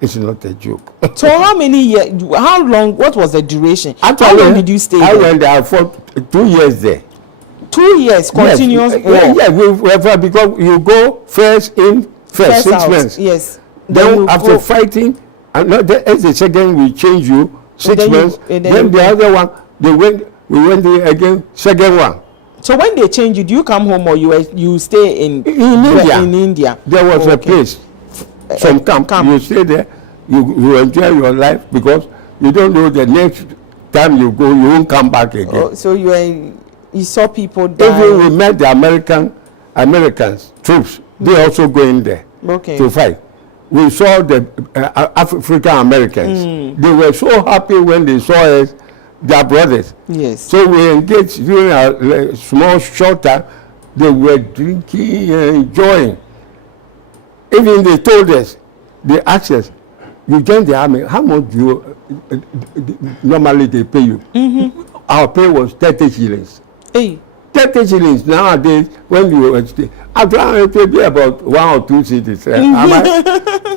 it's not a joke. So how many years? How long? What was the duration? Actually, how long did you stay I there? went there for 2 years there. 2 years continuous war. Yeah, because you go first in, first 6 out. months. Yes. Then you after fighting, and as the second we change you 6 then months. Then the other one, we went there again, second one. So when they change you, do you come home or you stay in India? In India. There was a place, some camp. You stay there, you enjoy your life because you don't know the next time you go, you won't come back again. Oh, so you saw people die. Even we met the Americans troops. They also go in there to fight. We saw the African Americans. They were so happy when they saw us, their brothers. Yes. So we engaged during a small short time. They were drinking and enjoying. Even they told us, they asked us, you join the army, how much do you normally they pay you? Our pay was 30 shillings. Hey. 30 shillings nowadays, when you were after it will be about 1 or 2 cities.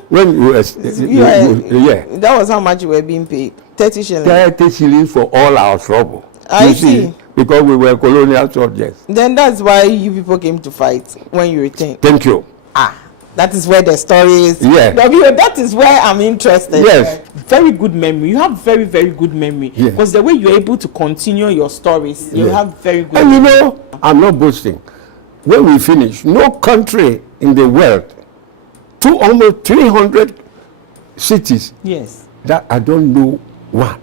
When you were that was how much you were being paid. 30 shillings. 30 shillings for all our trouble. I see. Because we were colonial soldiers. Then that's why you people came to fight when you returned. Thank you. That is where the story is. Yeah. That is where I'm interested. Yes. Very good memory. You have very, very good memory. Yeah. Because the way you're able to continue your stories, you have very good And memory. you know, I'm not boasting. When we finish, no country in the world, almost 300 cities, yes, that I don't know one.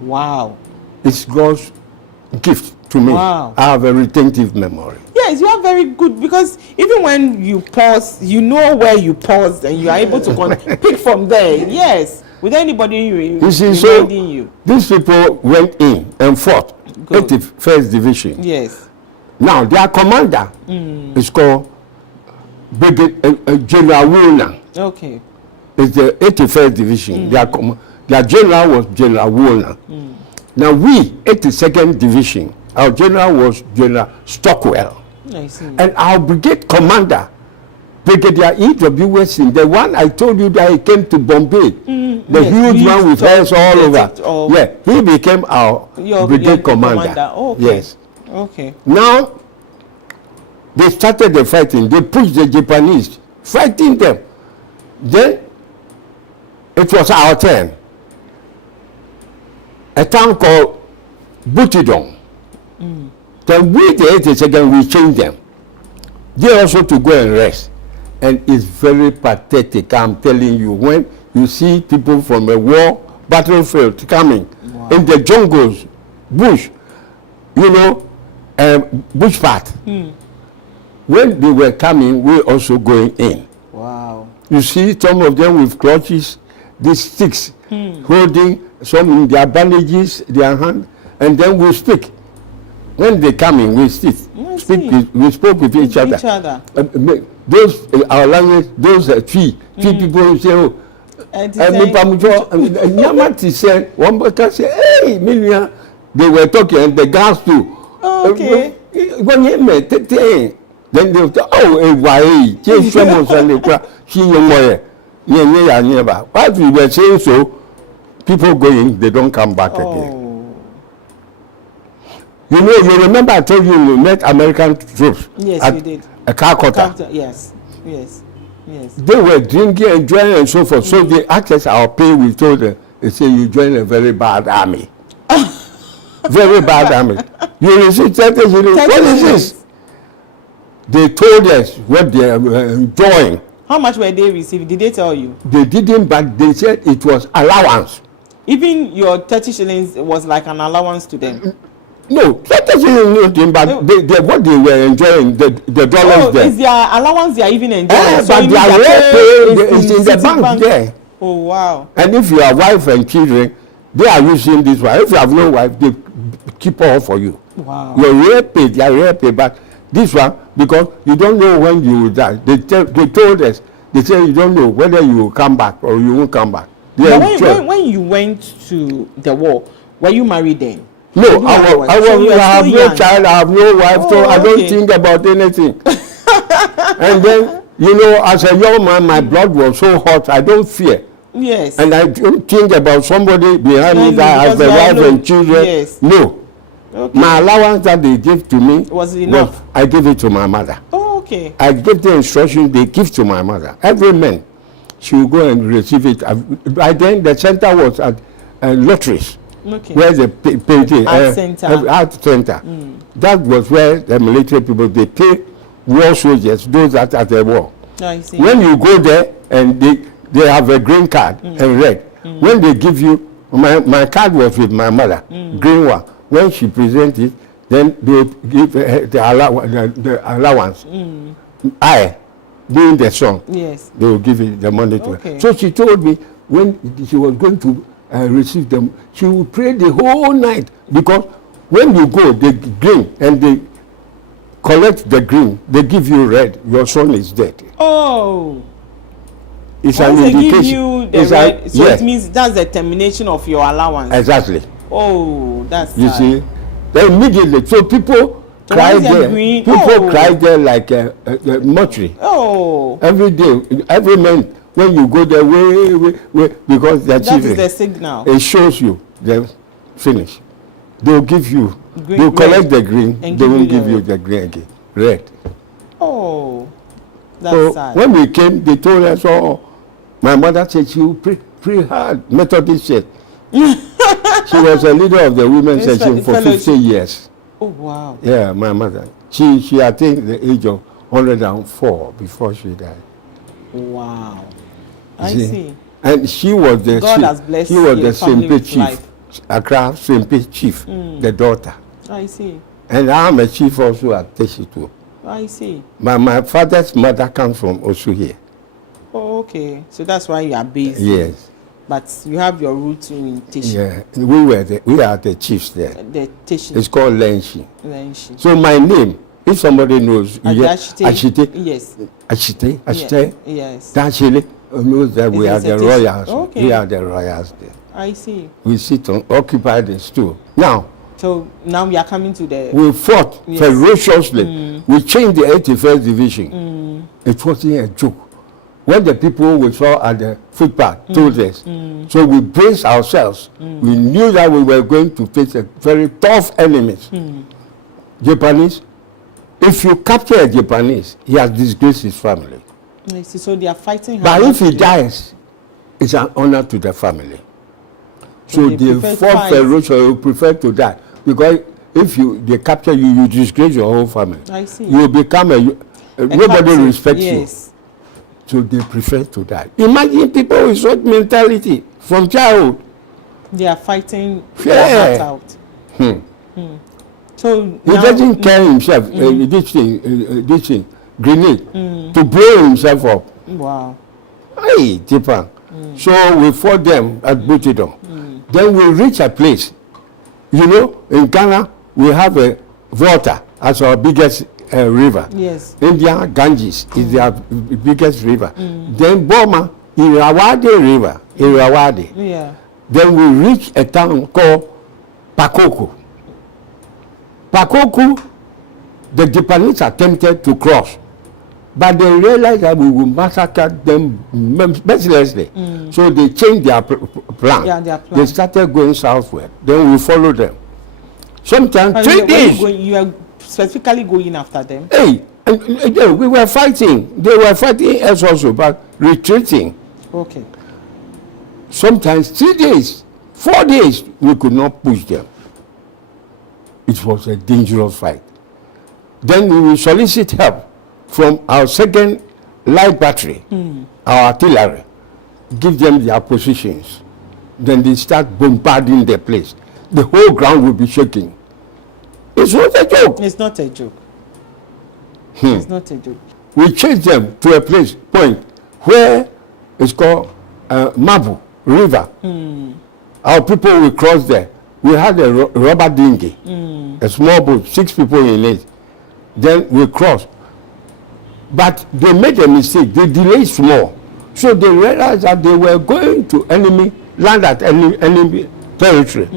Wow. It's God's gift to me. Wow. I have a retentive memory. Yes, you are very good because even when you pause, you know where you paused and you are able to pick from there. Yes, with anybody you see, so these people went in and fought. 81st Division. Yes. Now their commander is called General Woolner. Okay. It's the 81st Division. Their general was General Woolner. Now we, 82nd Division, our general was General Stockwell. I see. And our brigade commander, Brigadier E.W. the one I told you that he came to Bombay, the huge one with hairs all over. Yeah, he became our brigade commander. Okay. Yes. Okay. Now, they started the fighting. They pushed the Japanese, fighting them. Then, it was our turn. A town called Butidong. Then we, the 82nd, we changed them. They also to go and rest. And it's very pathetic, I'm telling you, when you see people from a war battlefield coming in the jungles, bush, you know, bush path. When they were coming, we also going in. Wow. You see some of them with clutches, these sticks, holding some in their bandages, their hand, and then we speak. When they come in, we speak. We spoke with each other. Those our language, those three people who say, "Oh, Nyamati said, one person say, hey, Milia." They were talking, and the girls too. Okay. When you met, then they would say, "Oh, why? Just someone said, she young boy, But we were saying so, people going, they don't come back again. You know, you remember I told you we met American troops. Yes, at you did. A Calcutta. Yes, yes. Yes. They were drinking, enjoying, and so forth. So they asked us our pay. We told them, they say, you joined a very bad army. Very bad army. You receive 30 shillings. What is this? They told us what they were enjoying. How much were they receiving? Did they tell you? They didn't, but they said it was allowance. Even your 30 shillings was like an allowance to them? No, 30 shillings nothing, but what they were enjoying, the dollars there. Is their allowance they are even enjoying? So but their real pay is in the bank there. Oh, wow. And if you have wife and children, they are using this one. If you have no wife, they keep all for you. Wow. Your real pay, but this one, because you don't know when you will die. They told us, they said you don't know whether you will come back or you won't come back. When you went to the war, were you married then? No, I have no child, I have no wife, so I don't think about anything. And then, you know, as a young man, my blood was so hot, I don't fear. Yes. And I don't think about somebody behind me that has a wife and children. Yes. No. Okay. My allowance that they give to me was enough. I give it to my mother. Oh, okay. I give the instruction they give to my mother. Every man, she will go and receive it. By then, the center was at lotteries. Okay. Where the painting art center. Art center. That was where the military people, they pay war soldiers, those that are at the war. I see. When you go there and they have a green card and red. When they give you, my card was with my mother, green one. When she presents it, then they will give the allowance. I, being the son, yes, they will give it the money to her. So she told me when she was going to receive them, she would pray the whole night, because when you go, they green and they collect the green, they give you red, your son is dead. Oh. It's once an they indication. Give you the red, so yes. It means that's the termination of your allowance. Exactly. Oh, that's you sad. see. Then immediately, so people cry there. Green, people cry there like a mortuary. Oh. Every day, every month, when you go there, wait, because they're children. That is the signal. It shows you they're finished. They'll give you, green, they'll collect the green, they won't give you the green again. Red. Oh, that's so sad. When we came, they told us, oh, my mother said she will pray hard. Methodist said. She was a leader of the women's section for 50 years. Oh, wow. Yeah, my mother. She attained the age of 104 before she died. Wow. I see. And she was the God has blessed she was the family Simpe chief. life. Accra Simpe chief, the daughter. I see. And I'm a chief also at Teshitu. I see. My father's mother comes from Osuhie. Oh, okay. So that's why you are based. Yes. But you have your roots in Tishi. Yeah, we are the chiefs there. The Tishi. It's called Lenshi. Lenshi. So my name, if somebody knows, Ashitey. Yes. Ashitey. Yes. That really knows that we are the royals. Okay. We are the royals there. I see. We sit on, occupy the stool. Now. So now we are coming to the. We fought ferociously. We changed the 81st Division. It wasn't a joke. When the people we saw at the footpath told us, so we braced ourselves. We knew that we were going to face a very tough enemies. Japanese, if you capture a Japanese, he has disgraced his family. I see. So they are fighting hard. But if he dies, it's an honor to the family. So they fought ferociously. You prefer to die, because if they capture you, you disgrace your whole family. I see. You will become nobody captive. respects you. So they prefer to die. Imagine people with such mentality from childhood. They are fighting their heart out. So he doesn't carry himself. This thing, grenade, to blow himself up. Wow. Hey, Japan. So we fought them at Butidon. Then we reach a place. You know, in Ghana, we have a water as our biggest river. Yes. India Ganges is their biggest river. Then Burma, Irrawaddy River. Irrawaddy. Yeah. Then we reach a town called Pakoko. Pakoko, the Japanese attempted to cross, but they realized that we will massacre them mercilessly. So they changed their plan. Yeah, their plan. They started going southward. Then we followed them. Sometimes 3 days. You are specifically going after them? Hey, And again, we were fighting. They were fighting us also, but retreating. Okay. Sometimes 3 days, 4 days, we could not push them. It was a dangerous fight. Then we will solicit help from our second light battery, our artillery, give them their positions. Then they start bombarding the place. The whole ground will be shaking. It's not a joke. It's not a joke. It's not a joke. We chased them to a point where it's called Mabu River. Our people will cross there. We had a rubber dinghy, a small boat, 6 people in it. Then we crossed. But they made a mistake. They delayed small. So they realized that they were going to land at enemy territory.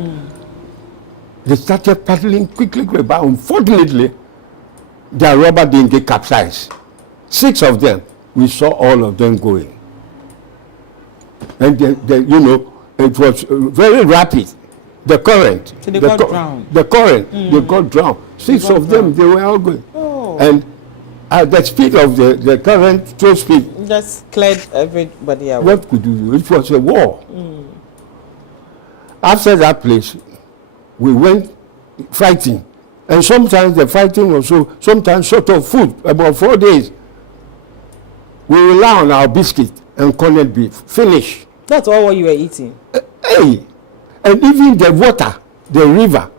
They started paddling quickly, but unfortunately, their rubber dinghy capsized. 6 of them, we saw all of them going. And it was very rapid. The current. So they got drowned. The current, they got drowned. 6 of them, they were all going. Oh. And at the speed of the current, so speed. Just cleared everybody out. What could you do? It was a war. After that place, we went fighting. And sometimes the fighting was sometimes short of food, about 4 days. We rely on our biscuit and corned beef. Finish. That's all what you were eating? Hey! And even the water, the river,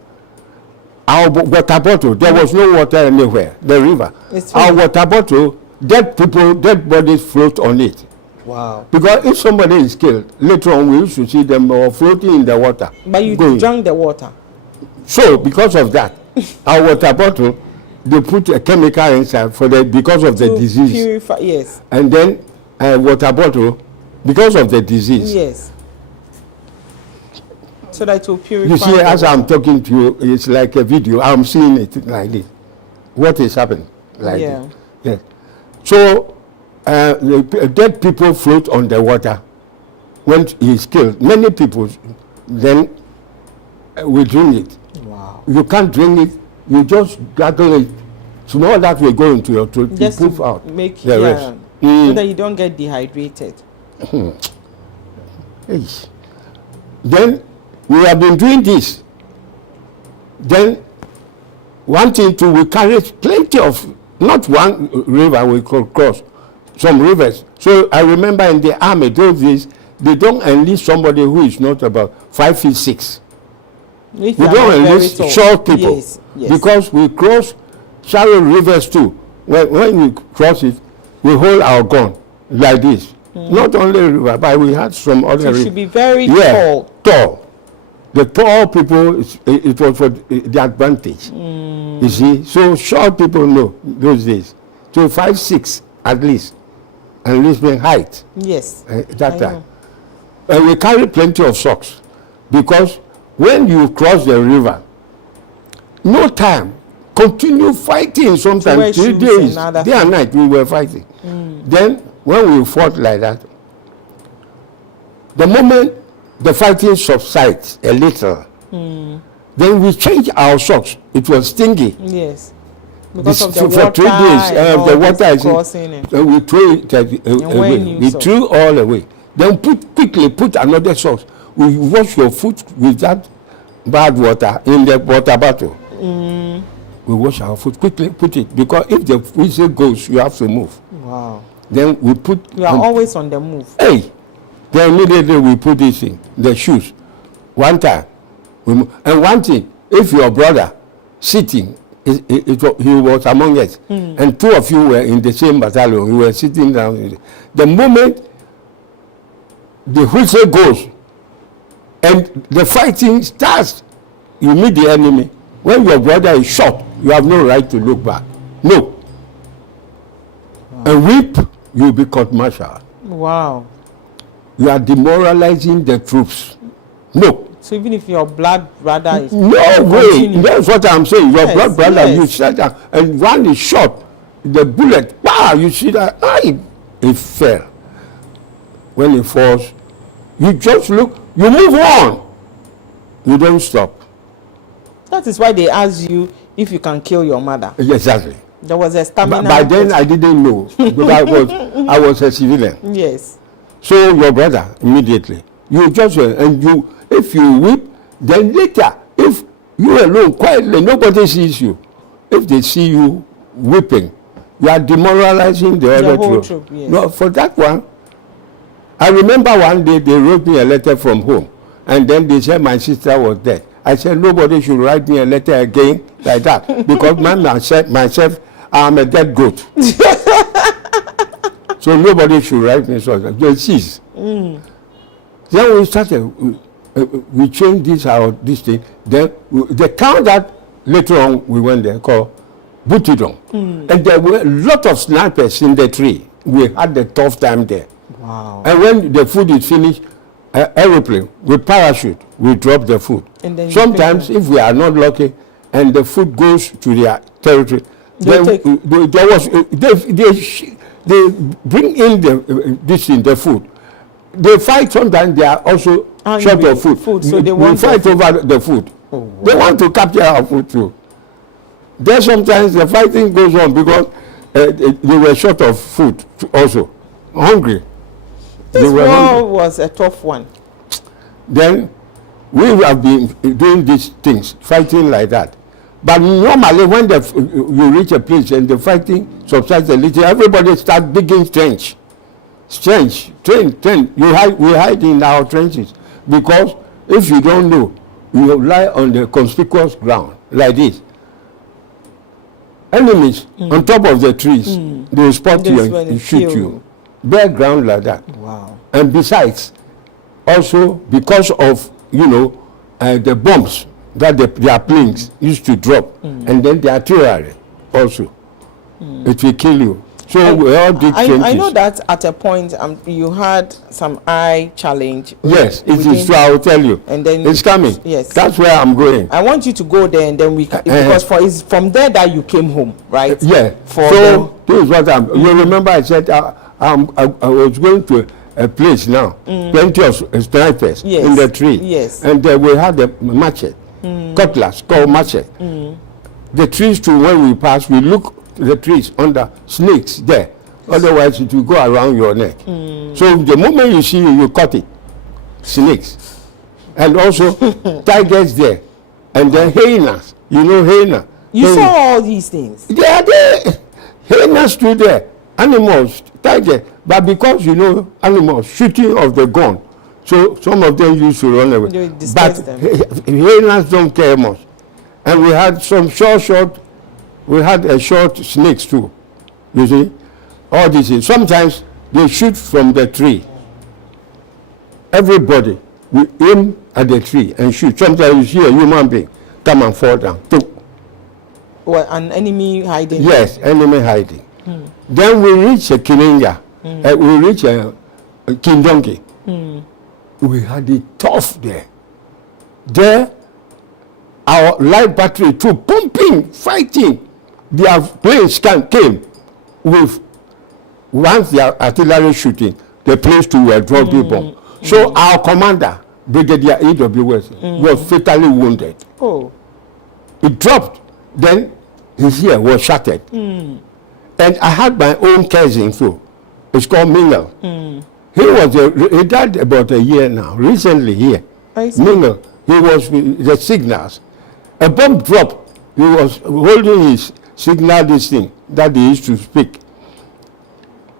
our water bottle, there was no water anywhere, the river. Our water bottle, dead bodies float on it. Wow. Because if somebody is killed, later on we used to see them floating in the water. But you drank the water? So, because of that, our water bottle, they put a chemical inside because of the disease. Purify, yes. And then a water bottle, because of the disease. Yes. So that it will purify. You see, as I'm talking to you, it's like a video. I'm seeing it like this. What is happening? Like this. Yes. So, the dead people float on the water when he's killed. Many people, then we drink it. Wow. You can't drink it. You just gargle it. So all that will go into your throat. Just you poof out make the rest. So that you don't get dehydrated. Then we have been doing this. Then one thing too, we carry plenty of, not one river we could cross, some rivers. So I remember in the army those days, they don't enlist somebody who is not about 5 feet 6. We don't enlist short people. Yes. Because we cross shallow rivers too. When we cross it, we hold our gun like this. Not only river, but we had some other So rivers. you should be very tall. Tall. The tall people, it was for the advantage. You see, so short people know those days. So 5, 6 at least, enlistment height. Yes. That time. And we carry plenty of socks because when you cross the river, no time, continue fighting sometimes 3 days, day and night we were fighting. Then when we fought like that, the moment the fighting subsides a little, then we change our socks. It was stingy. Yes. Because of the for water 3 days, the water is crossing it. we throw it away. We threw all away. Then quickly put another socks. We wash your foot with that bad water in the water bottle. We wash our foot quickly, put it, because if the whistle goes, you have to move. Wow. Then we put. You are always on the move. Hey, then immediately we put this in the shoes. One time, and one thing, if your brother sitting, he was among us, and 2 of you were in the same battalion, you were sitting down. The moment the whistle goes and the fighting starts, you meet the enemy. When your brother is shot, you have no right to look back. No. A whip, you'll be court-martialed. Wow. You are demoralizing the troops. No. So even if your blood brother is... No way. That's what I'm saying. Your blood brother, you sit down, and one is shot. The bullet, wow, you see that? It fell. When it falls, you just look, you move on. You don't stop. That is why they ask you if you can kill your mother. Exactly. There was a stamina. By then I didn't know because I was a civilian. Yes. So your brother immediately, you just and you, if you whip, then later, if you alone quietly, nobody sees you. If they see you whipping, you are demoralizing the other troop. Yes. No, for that one, I remember one day they wrote me a letter from home, and then they said my sister was dead. I said nobody should write me a letter again like that because myself, I'm a dead goat. So nobody should write me so. They cease. Then we started. We changed this thing. Then the town that later on we went there called Butidon, and there were a lot of snipers in the tree. We had a tough time there. Wow. And when the food is finished, aeroplane with parachute, we drop the food. Sometimes, if we are not lucky, and the food goes to their territory, then they bring in the food. They fight. Sometimes they are also short of food. So they we fight over the food. Oh, wow. They want to capture our food too. Then sometimes the fighting goes on because they were short of food also, hungry. This war was a tough one. Then we have been doing these things, fighting like that. But normally when you reach a place and the fighting subsides a little, everybody starts digging trench. Trench. We hide in our trenches because if you don't know, you lie on the conspicuous ground like this. Enemies on top of the trees, they will spot you and shoot you. Bare ground like that. Wow. And besides, also because of the bombs that their planes used to drop, and then the artillery also, it will kill you. So we all did changes. I know that at a point you had some eye challenge. Yes, it is. So I will tell you. And then it's coming. Yes, that's where I'm going. I want you to go there, and then we because it's from there that you came home, right? Yeah. So this is what you remember I said I was going to a place now, plenty of snipers in the tree. Yes. And we had a machete, cutlass called machete. The trees too, when we pass, we look the trees under snakes there. Otherwise it will go around your neck. So the moment you see you cut it. Snakes. And also tigers there. And then hyenas. You know hyena. You saw all these things? They are there. Hyenas too there. Animals, tiger. But because animals shooting of the gun, so some of them used to run away. But hyenas don't care much. And we had some short. We had a short snakes too. You see, all these things. Sometimes they shoot from the tree. Everybody will aim at the tree and shoot. Sometimes you see a human being come and fall down. Well, an enemy hiding. Yes, enemy hiding. Then we reach a Kenya. We reach a Kindongi. We had it tough there. There, our light battery too, pumping, fighting. Their planes came with, once their artillery shooting, the planes too were dropping bomb. So our commander, Brigadier AWS, was fatally wounded. Oh. It dropped. Then his ear was shattered. And I had my own cousin too. It's called Mingle. He died about a year now, recently here. Mingle, he was with the signals. A bomb dropped. He was holding his signal, this thing that he used to speak,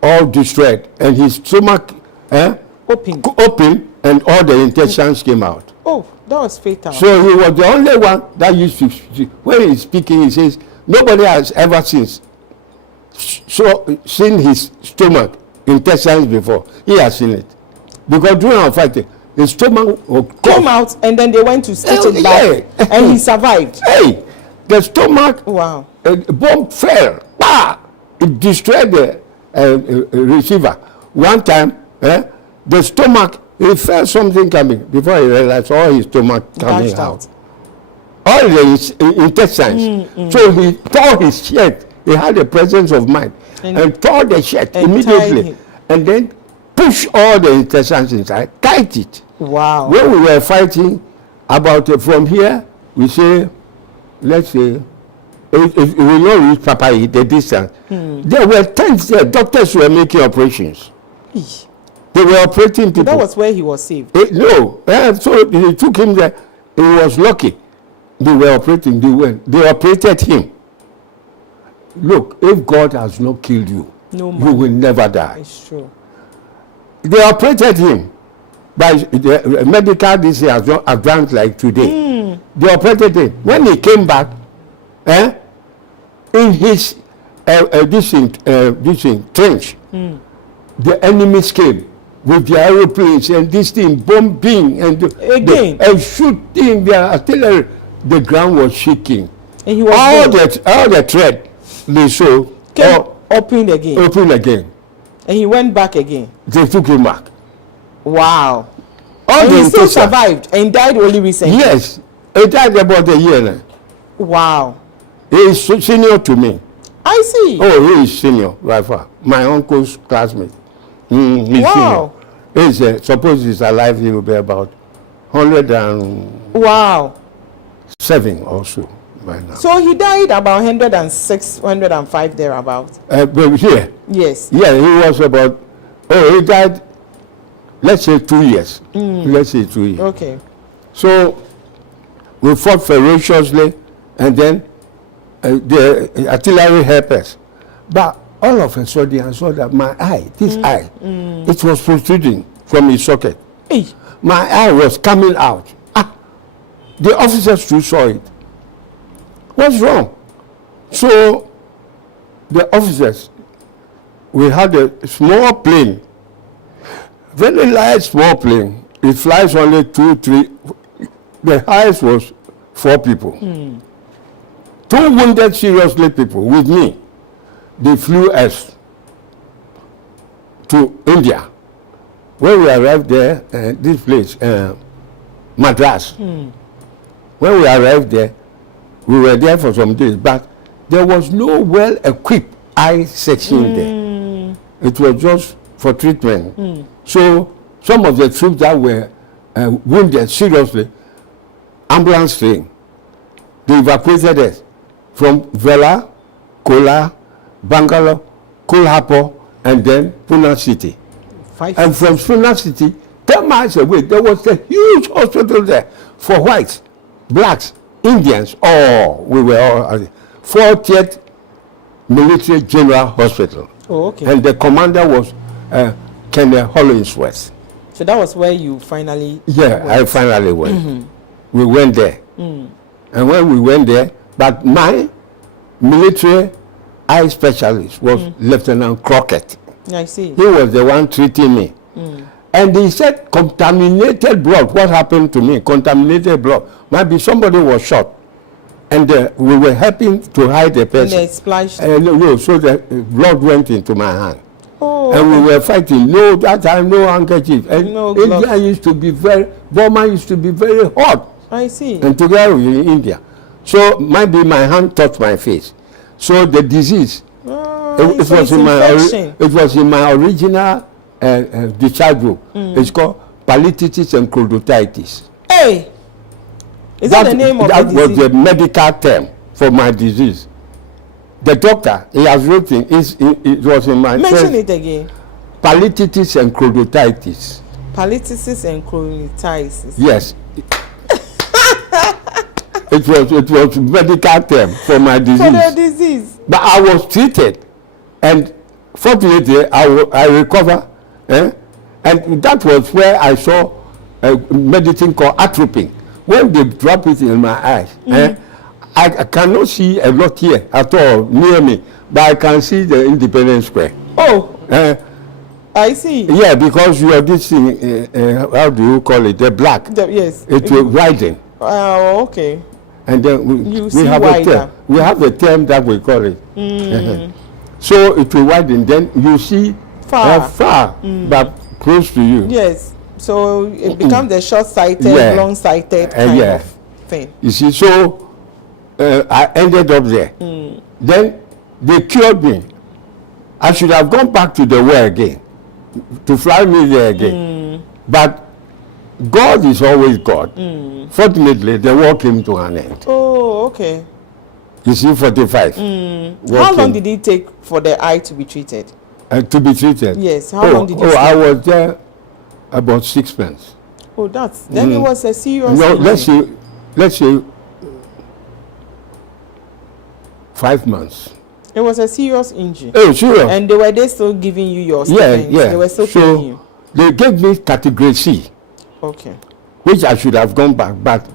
all destroyed, and his stomach open, and all the intestines came out. Oh, that was fatal. So he was the only one that used to speak. When he's speaking, he says nobody has ever seen his stomach intestines before. He has seen it because during our fighting, his stomach would come out, and then they went to stitch it back, and he survived. Hey, the stomach. Wow. A bomb fell. It destroyed the receiver. One time, the stomach, he felt something coming before he realized all his stomach coming out. All the intestines. So he tore his shirt. He had a presence of mind and tore the shirt immediately, and then pushed all the intestines inside, tied it. Wow. When we were fighting about from here, we say, let's say It will not reach Papai, the distance. There were tents there. Doctors were making operations. Eesh. They were operating people. That was where he was saved. No. So they took him there. He was lucky. They were operating. They operated him. Look, if God has not killed you, No you man. will never die. It's true. They operated him. By the medical this has not advanced like today. They operated him. When he came back, in his this trench, the enemies came with the aeroplanes and this thing bombing and and shooting the artillery. The ground was shaking. And he was all the thread they saw came open again. Open again. And he went back again. They took him back. Wow. All and the he still survived and died only recently. Yes. He died about a year now. Wow. He is senior to me. I see. Oh, he is senior by far. My uncle's classmate. He's wow. senior. He's, suppose he's alive, he will be about 107 or so by now. So he died about 106, 105 thereabouts. But here? Yes. Yeah, he was about, he died, let's say 2 years. Let's say 2 years. Okay. So we fought ferociously, and then the artillery helped us. But all of a sudden, I saw that my eye, this eye, it was protruding from its socket. Hey. My eye was coming out. The officers too saw it. What's wrong? So the officers, we had a small plane, very light small plane. It flies only 2, 3. The highest was 4 people. 2 wounded seriously people with me. They flew us to India. When we arrived there, this place, Madras. When we arrived there, we were there for some days, but there was no well-equipped eye section there. It was just for treatment. So some of the troops that were wounded seriously, ambulance train, they evacuated us from Vela, Kola, Bangalore, Kolhapur, and then Pune City. And from Pune City, 10 miles away, there was a huge hospital there for whites, blacks, Indians. We were all 40th Military General Hospital. Oh, okay. And the commander was Colonel Hollingsworth. So that was where you finally went. I finally went. We went there. And when we went there, but my military eye specialist was Lieutenant Crockett. I see. He was the one treating me. And he said contaminated blood. What happened to me? Contaminated blood. Maybe somebody was shot. And we were helping to hide the person. And they splashed. No, so the blood went into my hand. Oh, and we were fighting. No, that time, no handkerchief. And no India used to be Burma used to be very hot. I see. And together in India. So maybe my hand touched my face. So the disease, it was in my original discharge book. It's called palytitis and choroiditis. Hey! Is that the name of the disease? That was the medical term for my disease. The doctor, he has written, it was in my Mention it again. Palytitis and choroiditis. Palytitis and choroiditis. Yes. It was medical term for my disease. For the disease. But I was treated, and fortunately I recovered. And that was where I saw a medicine called atropine. When they drop it in my eyes, I cannot see a lot here at all near me, but I can see the Independence Square. Oh, I see. Yeah, because you have this thing, how do you call it? The black. Yes. It will widen. Oh, okay. And then we have a term. We have a term that we call it. So it will widen. Then you see far, but close to you. Yes. So it becomes the short-sighted, long-sighted kind of thing. You see, so I ended up there. Then they cured me. I should have gone back to the war again, to fly me there again. But God is always God. Fortunately, the war came to an end. Oh, okay. You see, 45. How long did it take for the eye to be treated? To be treated? Yes. How long did you stay? I was there about 6 months. Oh, then it was a serious No, injury. let's say 5 months. It was a serious injury. Oh, sure. And were they still giving you your stipends? Yeah. They were still paying you? They gave me category C. Okay. Which I should have gone back, but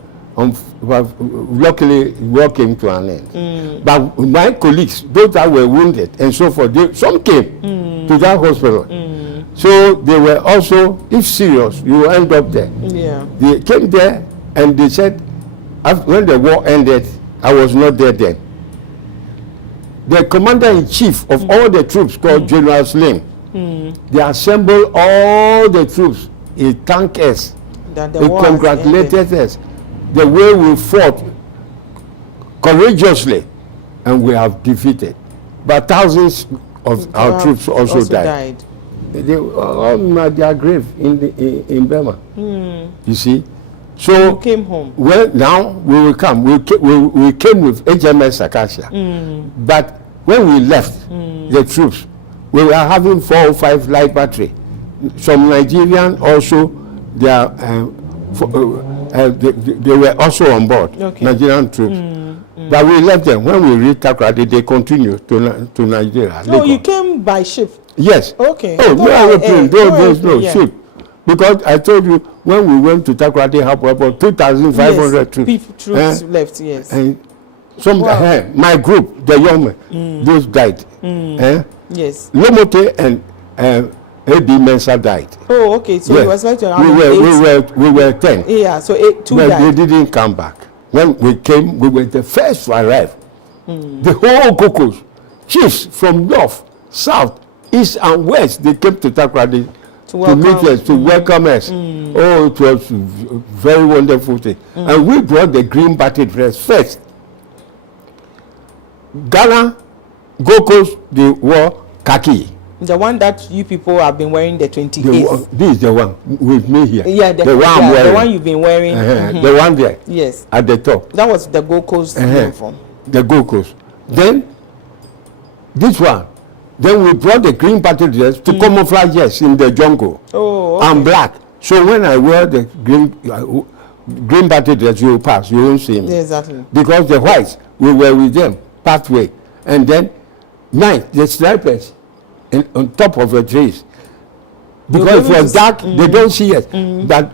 luckily war came to an end. But my colleagues, those that were wounded and so forth, some came to that hospital. So they were also, if serious, you will end up there. Yeah. They came there and they said, when the war ended, I was not there then. The commander-in-chief of all the troops, called General Slim, they assembled all the troops. He thanked us. He congratulated us. The way we fought courageously, and we have defeated. But thousands of our troops also died. They all at their grave in Burma. You see? So you came home. Well, now we will come. We came with HMS Acacia. But when we left the troops, we were having 4 or 5 light battery. Some Nigerian also, they were also on board, Nigerian troops. But we left them. When we reached Takoradi, they continued to Nigeria. No, you came by ship? Yes. Okay. Oh, no aeroplane. No, ship. Because I told you, when we went to Takoradi, about 2,500 troops left, yes. And some, my group, the young men, those died. Yes. Lomote and A.B. Mensa died. Oh, okay. So it was like we were 10. Yeah, so 2 but died. They didn't come back. When we came, we were the first to arrive. The whole Gold Coast, chiefs from north, south, east and west, they came to Takoradi to meet us, to welcome us. Oh, it was a very wonderful thing. And we brought the green battle dress first. Ghana, Gold Coast, they wore khaki. The one that you people have been wearing, the 28th. This is the one with me here. Yeah, the one I'm wearing. The one you've been wearing. The one there. Yes. At the top. That was the Gold Coast uniform. The Gold Coast. Then, this one. Then we brought the green battle dress to camouflage us in the jungle. Oh, okay. And black. So when I wear the green battle dress, you will pass. You won't see me. Exactly. Because the whites, we were with them, pathway. And then, night, the snipers on top of the trees. Because it was dark, they don't see us. But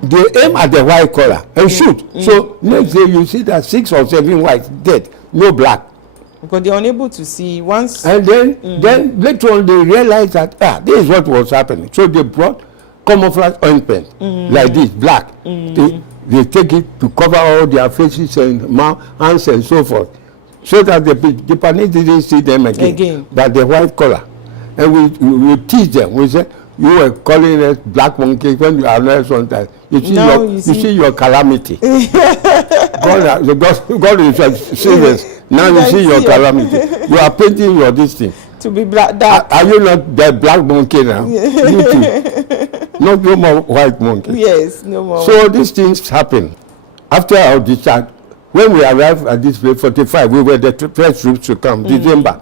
they aim at the white collar and shoot. So next day you see that 6 or 7 whites dead, no black. Because they're unable to see once. And then later on they realized that this is what was happening. So they brought camouflage ointment like this, black. They take it to cover all their faces and hands and so forth, so that the Japanese didn't see them again. But the white collar. And we teach them. We say, you were calling us black monkey when you are not sometimes. You see your calamity. God is serious. Now you see your calamity. You are painting your this thing. To be black. Are you not the black monkey now? You too. Not no more white monkey. Yes, no more. So these things happen. After our discharge, when we arrived at this place, 45, we were the first troops to come, December.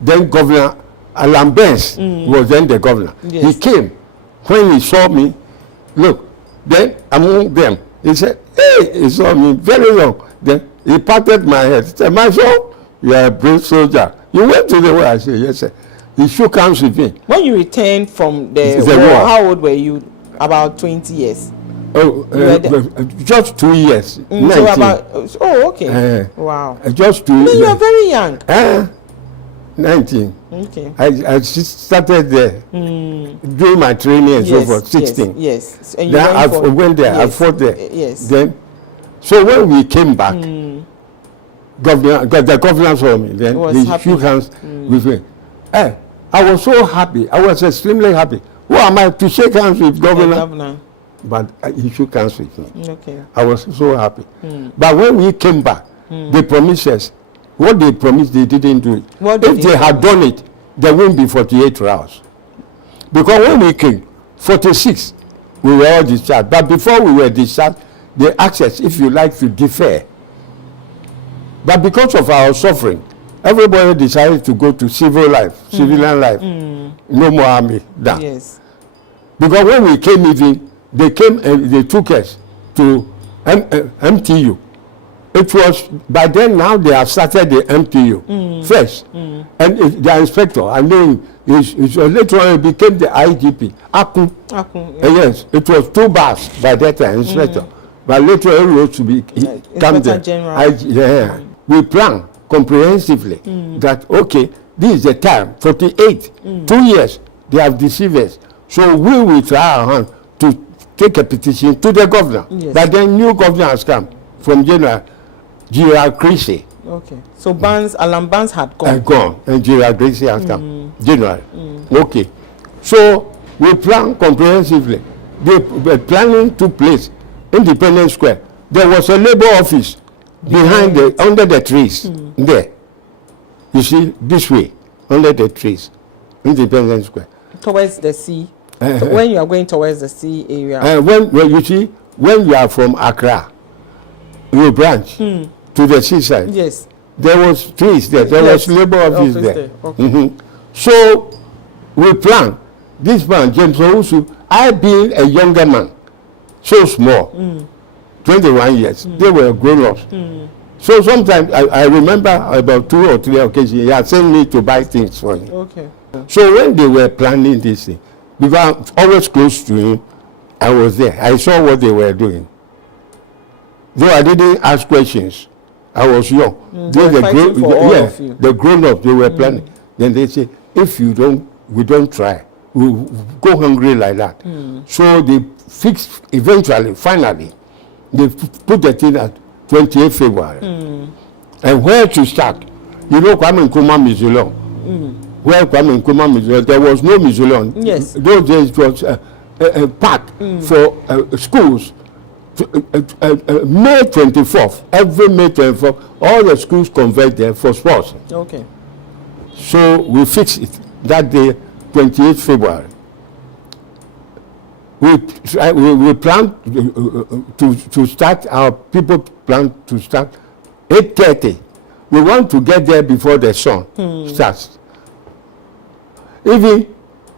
Then Governor Alan Benz was then the governor. Yes. He came. When he saw me, look, then among them, he said, hey, he saw me very long. Then he patted my head. He said, my son, you are a brave soldier. You went to the war. I said, yes, sir. He shook hands with me. When you returned from the war, how old were you? About 20 years. Oh, just 2 years. 19. So okay. Wow. Just 2 years. You are very young. 19. Okay. I started there doing my training and so forth. 16. Yes. And then I went there. I fought there. Yes. Then, so when we came back, the governor saw me. Then he shook hands with me. Hey, I was so happy. I was extremely happy. Who am I to shake hands with governor? But he shook hands with me. Okay. I was so happy. But when we came back, they promised us. What they promised, they didn't do it. If they had done it, there wouldn't be 48 rounds. Because when we came, 46, we were all discharged. But before we were discharged, they asked us if you like to defer. But because of our suffering, everybody decided to go to civilian life. No more army. That. Yes. Because when we came even, they came and they took us to MTU. It was, by then now they have started the MTU first. And the inspector, I know him, later on he became the IGP. Aku. Yes, it was 2 bars by that time, inspector. But later on he rose to become the General. We plan comprehensively that, okay, this is the time, 48, 2 years, they have deceived us. So we will try our hand to take a petition to the governor. Yes. But then new governor has come from General Creasy. Okay. So Alan Barnes had gone. Gone, and General Creasy has come. General. Okay. So we plan comprehensively. The planning took place. Independence Square. There was a labor office behind under the trees there. You see, this way, under the trees, Independence Square. Towards the sea. When you are going towards the sea area. When you see, when you are from Accra, you branch to the seaside. Yes. There was trees there. There was labor office there. Okay. So we plan. This man, James Owusu, I being a younger man, so small, 21 years, they were grown-ups. So sometimes I remember about 2 or 3 occasions, he had sent me to buy things for him. Okay. So when they were planning this thing, because I'm always close to him, I was there. I saw what they were doing. Though I didn't ask questions, I was young. The grown-ups, they were planning. Then they say, if we don't try, we'll go hungry like that. So they fixed, eventually, finally, they put the thing at 28 February. And where to start? You know Kwame Nkrumah Mausoleum. Where Kwame Nkrumah Mausoleum, there was no mausoleum. Yes. Those days it was a park for schools. May 24th, every May 24th, all the schools convert there for sports. Okay. So we fixed it that day, 28 February. We plan to start, our people plan to start 8:30. We want to get there before the sun starts. Even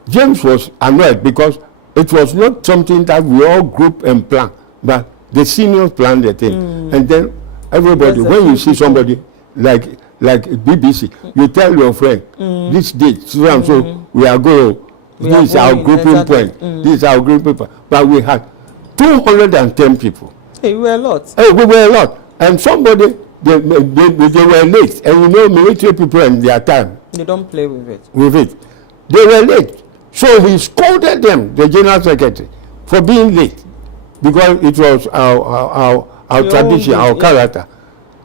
James was annoyed because it was not something that we all group and plan, but the seniors planned the thing. And then everybody, when you see somebody like BBC, you tell your friend, this date, so we are going. This is our grouping point. This is our grouping point. But we had 210 people. Hey, we were a lot. Hey, we were a lot. And somebody, they were late. And you know, military people in their time. They don't play with it. They were late. So he scolded them, the General Secretary, for being late. Because it was our tradition, our character.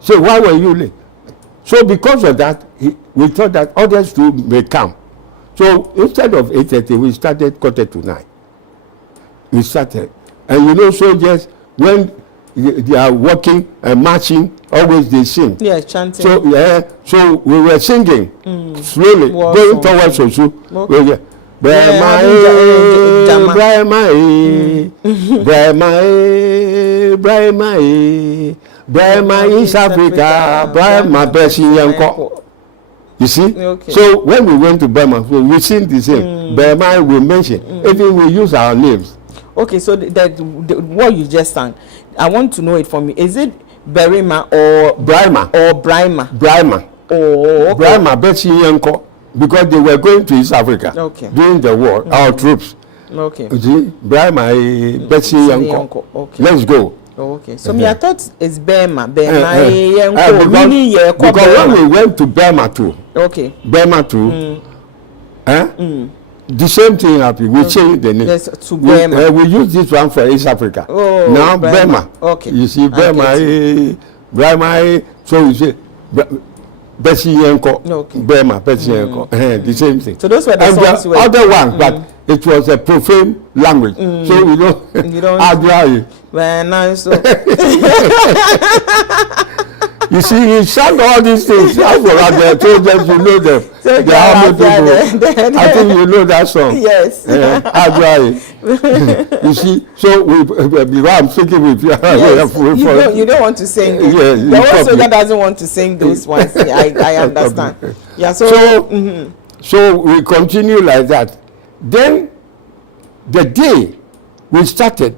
So why were you late? So because of that, we thought that others too may come. So instead of 8:30, we started 8:45. We started. And you know, soldiers, when they are walking and marching, always they sing. Yeah, chanting. So we were singing slowly, going towards Osu. Okay. Brahma East Africa, Brahma Besiyanko. You see? Okay. So when we went to Burma, we sing the same. Burma we mention. Even we use our names. Okay, so what you just sang, I want to know it from you. Is it Berima or Brahma? Or Brahma? Brahma. Oh, okay. Brahma Besiyanko, because they were going to East Africa during the war, our troops. Okay. You see? Brahma Besiyanko. Okay. Let's go. Okay, so me I thought it's Burma. Because when we went to Burma too, Burma too, the same thing happened. We changed the name. Yes, to Burma. We use this one for East Africa. Oh, now Burma. Okay. You see, Burma, so we say Besiyanko, Burma, Besiyanko, the same thing. So those were the songs. And the other one, but it was a profane language. So you don't when I so you see, he sang all these things. That's what I told them, you know them. So the army people. I think you know that song. Yes. You see, so because I'm speaking with you. Yes. You don't want to sing it. Yes, the one soldier doesn't want to sing those ones. I understand. Yeah, so we continue like that. Then the day we started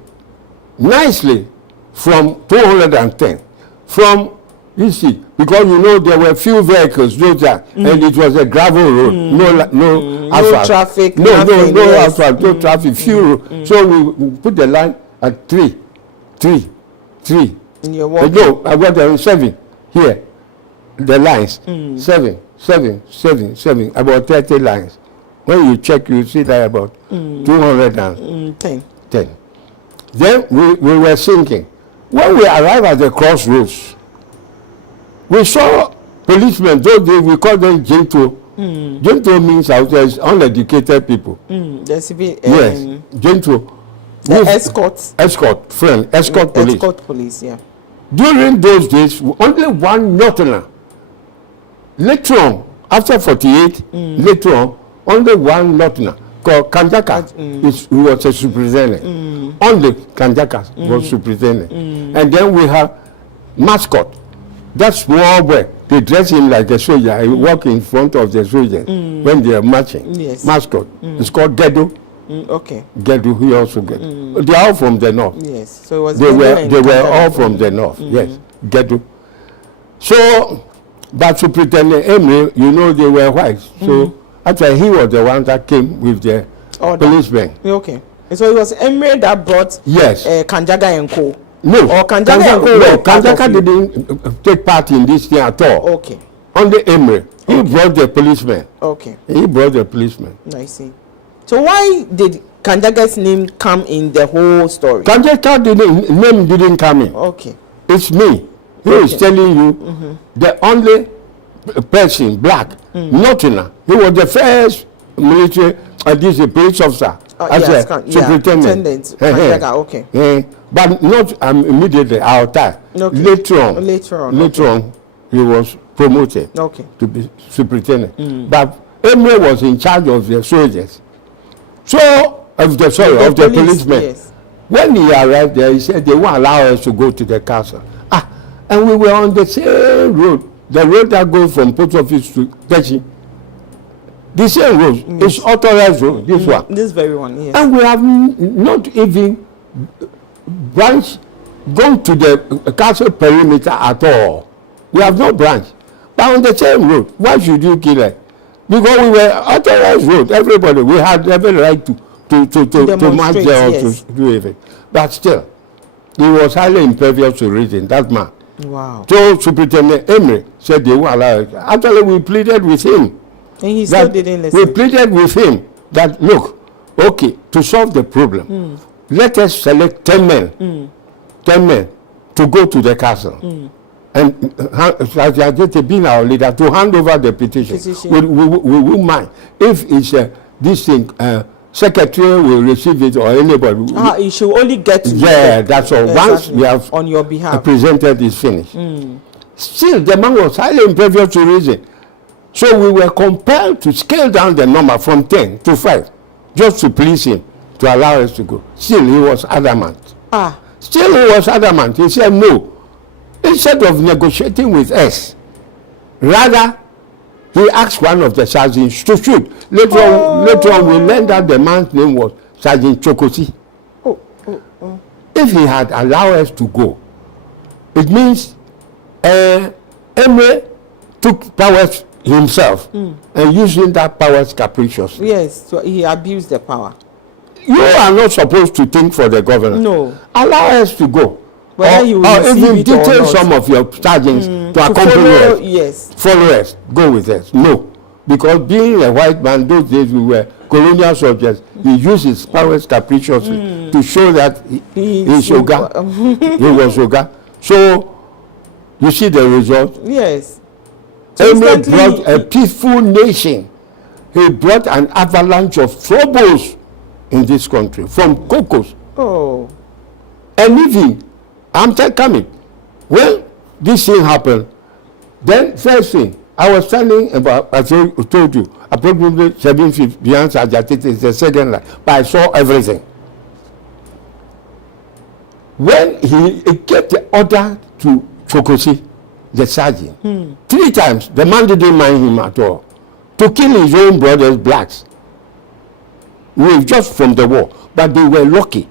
nicely from 210. From, you see, because you know there were few vehicles, and it was a gravel road, no asphalt. No traffic, no asphalt, no traffic, few road. So we put the line at 3. In your walk. No, I got there 7 here. The lines, 7, about 30 lines. When you check, you see that about 210. Then we were sinking. When we arrived at the crossroads, we saw policemen. Those days we call them Gento. Gento means out there is uneducated people. The civil. Yes, Gento. Escort police. Escort police, yeah. During those days, only one Northerner. Later on, after 48, later on, only one Northerner called Kanjaka who was a superintendent. Only Kanjaka was superintendent. And then we have mascot. That small boy, they dress him like a soldier. He walk in front of the soldiers when they are marching. Yes. Mascot. It's called Gedo. Okay. Gedo, he also get. They are all from the north. Yes. So it was they were all from the north. Yes. Gedo. So, but Superintendent Emery, you know, they were white. So actually, he was the one that came with the policemen. Okay. So it was Emery that brought Kanjaga and Co. No. Or Kanjaga and Co. No, Kanjaga didn't take part in this thing at all. Okay. Only Emery. He brought the policemen. Okay. He brought the policemen. I see. So why did Kanjaga's name come in the whole story? Kanjaga's name didn't come in. Okay. It's me. He is telling you the only person, black, Northerner. He was the first military, police officer. Superintendent. Okay. But not immediately, our time. Okay. Later on, he was promoted to be superintendent. But Emery was in charge of the soldiers. So, of the policemen. Yes. When he arrived there, he said they won't allow us to go to the castle. And we were on the same road, the road that goes from post office to Techi. The same road, it's authorized road, this one. This very one, yes. And we have not even gone to the castle perimeter at all. We have no branch. But on the same road, why should you kill it? Because we were authorized road, everybody, we had every right to march there or to do anything. But still, he was highly impervious to reason, that man. Wow. So Superintendent Emery said they won't allow it. Actually, we pleaded with him. And he still didn't listen. We pleaded with him that, look, okay, to solve the problem, let us select 10 men, 10 men to go to the castle. And Sergeant Adjetey being our leader to hand over the petition. We won't mind. If it's this thing, secretary will receive it or anybody. You should only get to that's all. Exactly. Once we have on your behalf presented is finished. Still, the man was highly impervious to reason. So we were compelled to scale down the number from 10 to 5, just to please him, to allow us to go. Still, he was adamant. Still, he was adamant. He said no. Instead of negotiating with us, rather, he asked one of the sergeants to shoot. Later on, we learned that the man's name was Sergeant Chokosi. If he had allowed us to go, it means Emery took powers himself and using that powers capriciously. Yes, so he abused the power. You are not supposed to think for the governor. No. Allow us to go. Or if you detail some of your sergeants to accompany us. Yes. Follow us. Go with us. No. Because being a white man, those days we were colonial soldiers, he used his powers capriciously to show that he's Oga. He was Oga. So, you see the result? Yes. Emery brought a peaceful nation. He brought an avalanche of troubles in this country from Cocos. And even, I'm coming. When this thing happened, then first thing, I was standing about, as I told you, approximately 7 feet behind Sergeant Adjetey is the second line, but I saw everything. When he gave the order to Chokosi, the sergeant, 3 times, the man didn't mind him at all, to kill his own brothers, blacks. We were just from the war, but they were lucky,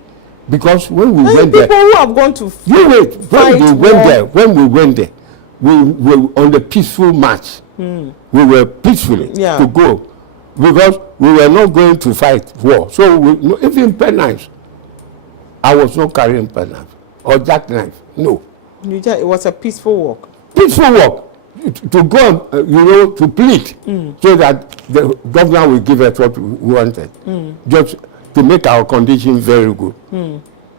because when we went there, people who have gone to when we went there, we were on the peaceful march. We were peacefully to go, because we were not going to fight war. So even penknives, I was not carrying penknife or jackknife. No. It was a peaceful walk. Peaceful walk to go, to plead, so that the governor will give us what we wanted, just to make our condition very good.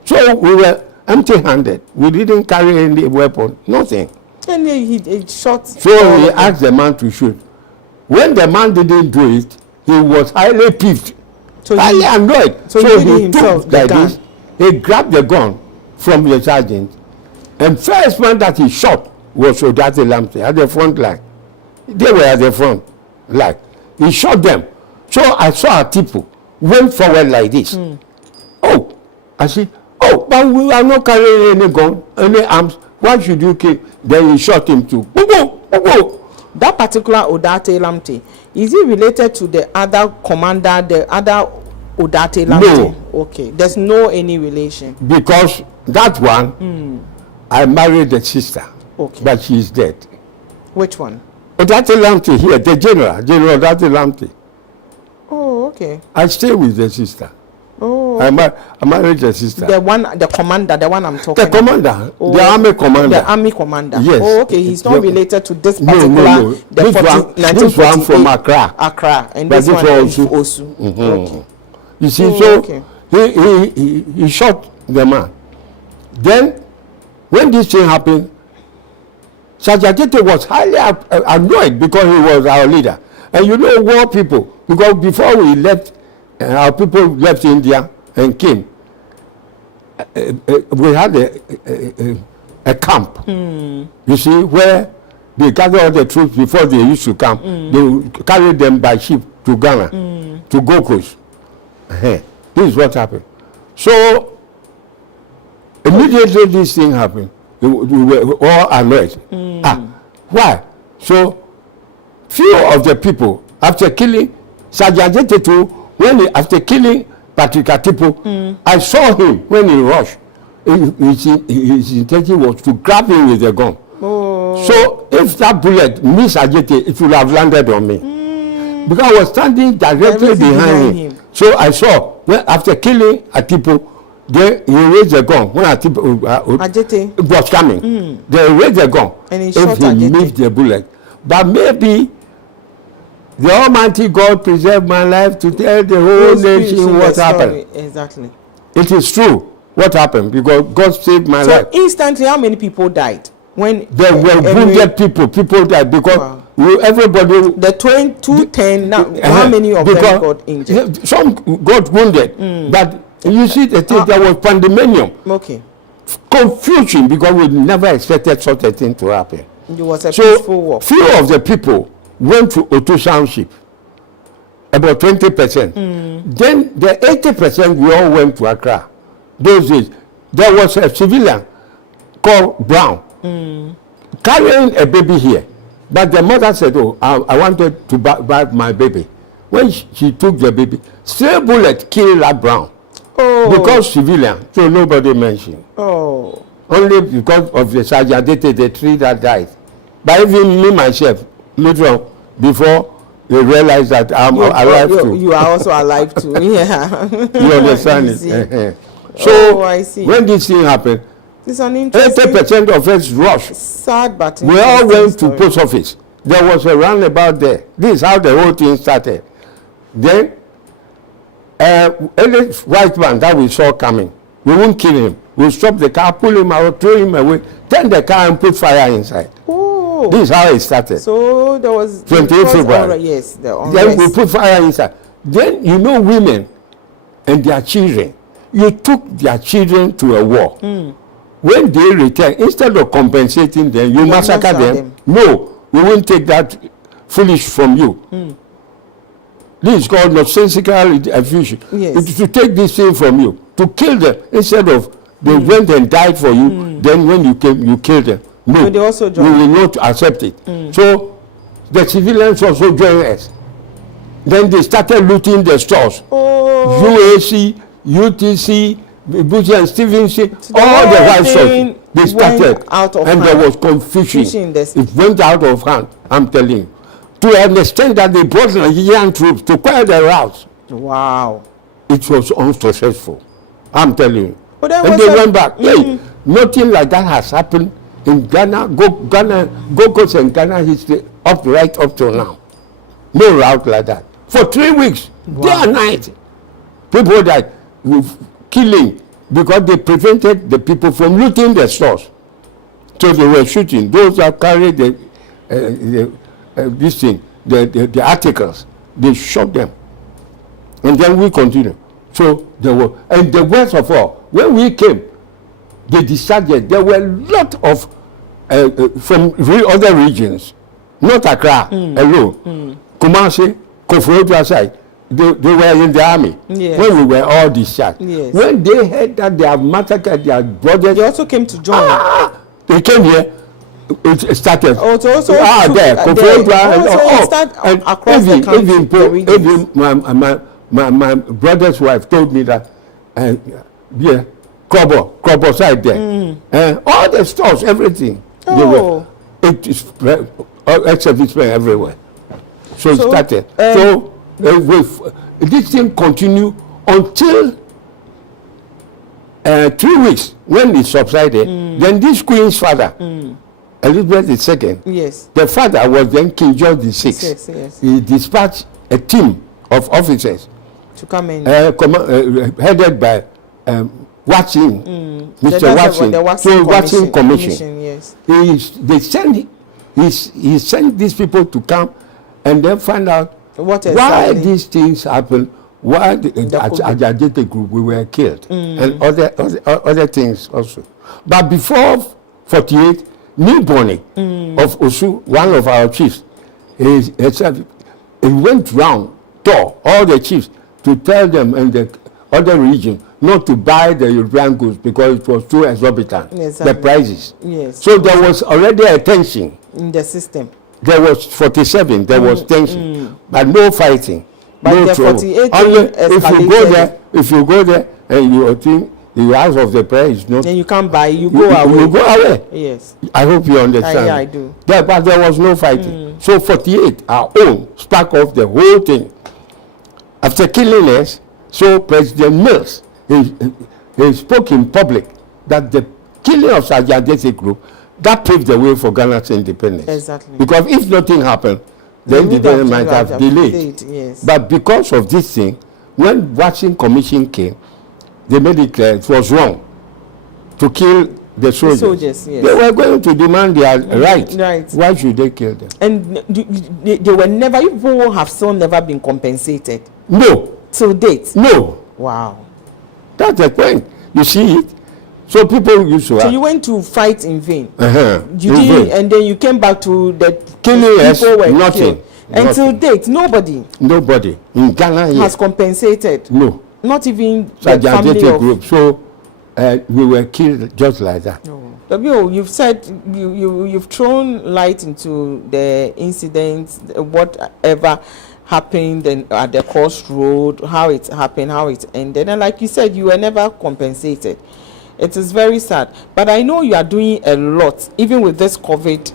So we were empty-handed. We didn't carry any weapon, nothing. And he shot. So we asked the man to shoot. When the man didn't do it, he was highly peeved, highly annoyed. So he took like this. He grabbed the gun from the sergeant, and first man that he shot was Odartey Lamptey at the front line. They were at the front line. He shot them. So I saw Attipoe went forward like this. Oh, I said, oh, but we are not carrying any gun, any arms. Why should you kill? Then he shot him too. That particular Odartey Lamptey, is he related to the other commander, the other Odartey Lamptey? No. Okay, there's no any relation. Because that one, I married the sister, but she is dead. Which one? Odartey Lamptey here, the General Odartey Lamptey. Oh, okay. I stay with the sister. Oh. I married the sister. The commander, the one I'm talking about. The commander, the army commander. The army commander. Yes. Oh, okay. He's not related to this particular. No. This one from Accra. Accra, and but this one is Osu. Okay. You see, he shot the man. Then, when this thing happened, Sergeant Adjetey was highly annoyed because he was our leader. And war people, because before we left, our people left India and came. We had a camp, you see, where they gathered all the troops before they used to come. They carried them by ship to Ghana, to Gold Coast. This is what happened. So, immediately this thing happened, we were all annoyed. Why? So, few of the people, after killing Sergeant Adjetey, after killing Patrick Attipoe, I saw him when he rushed. His intention was to grab him with the gun. So if that bullet missed Adjetey, it would have landed on me. Because I was standing directly behind him. So I saw, after killing Attipoe, then he raised the gun. When Adjetey was coming, they raised the gun. And he shot Adjetey. He missed the bullet. But maybe the Almighty God preserved my life to tell the whole nation what happened. Exactly. It is true what happened, because God saved my life. So instantly, how many people died? When there were wounded people died, because everybody. The 210, now, how many of them got injured? Some got wounded, but you see, there was pandemonium. Okay. Confusion, because we never expected such a thing to happen. It was a peaceful war. Few of the people went to Otu Township, about 20%. Then the 80% we all went to Accra. Those days, there was a civilian called Brown carrying a baby here. But the mother said, oh, I wanted to buy my baby. When she took the baby, stray bullet killed that Brown. Oh. Because civilian, so nobody mentioned. Oh. Only because of the Sergeant Adjetey, the 3 that died. But even me myself, later on, before you realize that I'm alive too. You are also alive too. Yeah. You understand it? So I see. When this thing happened, 80% of us rushed. Sad, but we all went to post office. There was a roundabout there. This is how the whole thing started. Then, any white man that we saw coming, we wouldn't kill him. We'll stop the car, pull him out, throw him away, turn the car and put fire inside. Oh. This is how it started. So there was 28 February. Yes, the unrest. Then we put fire inside. Then women and their children. You took their children to a war. When they return, instead of compensating them, you massacre them. No, we won't take that foolish from you. This is called nonsensical effusion. Yes. It is to take this thing from you, to kill them instead of they went and died for you. Then when you came, you killed them. No, So they also we joined. will not accept it. So the civilians also joined us. Then they started looting the stores. UAC, UTC, Bush and Stevenson, all the white stores. They started, out of and hand. there was confusion. This. It went out of hand. I'm telling you. To an extent that they brought Nigerian troops to clear the routes. Wow. It was unsuccessful. I'm telling you. But there And was they a- went back. Hey, nothing like that has happened in Ghana, Gold Coast and Ghana history right up till now. No route like that. For 3 weeks, day and night, people died with killing because they prevented the people from looting the stores. So they were shooting those that carried this thing, the articles. They shot them, and then we continue. So there were, and the worst of all, when we came, they decided there were a lot of from other regions, not Accra alone. Kumasi, Corporal side, they were in the army. Yes. When we were all discharged. Yes. When they heard that they have massacred their brothers, They also came to join. they came here. It started. Oh, so also there. and across the country, Even the regions. my brother's wife told me that, yeah, Krobo side there, all the stores, everything. They were, it is ex-servicemen everywhere. So it started. This thing continued until 3 weeks when it subsided. Then this queen's father, Elizabeth II, Yes. the father was then King George VI. Yes. He dispatched a team of officers To come in. headed by Watson, Mr. Watson, The Watson Commission. Yes. He sent these people to come and then find out What why exactly? these things happen, why the Adjetey group we were killed, and other things also. But before 48, Niboni of Osu, one of our chiefs, he went round, told all the chiefs to tell them in the other region not to buy the European goods because it was too exorbitant, Exactly. the prices. Yes. So there was already a tension. In the system. There was 47, there was tension, but no fighting, But no the trouble. 48 Only escalated. if you go there and you think the house of the prayer is not, Then you can't buy, you go away. you go away. Yes. I hope you understand. Yeah, I do. But there was no fighting. So 48, our own, spark off the whole thing. After killing us, so President Mills, he spoke in public that the killing of Sergeant Adjetey group, that paved the way for Ghana's independence. Exactly. Because if nothing happened, then the independence might have delayed. Yes. But because of this thing, when Watson Commission came, they made it clear it was wrong to kill the soldiers. Soldiers, yes. They were going to demand their right. Right. Why should they kill them? And they were never, you people have still never been compensated No, till date. no. Wow. That's the point. You see it? So people used to So you went to fight in vain. You in did, vain. and then you came back to the Killing us, people were nothing. killed. Until Nothing. date, nobody Nobody in Ghana here. has compensated. No. Not even the Sergeant family Adjetey of. group. So we were killed just like that. No. W, you've said you've thrown light into the incidents, whatever happened and at the crossroad, how it happened, how it ended, and like you said, you were never compensated. It is very sad, but I know you are doing a lot, even with this COVID.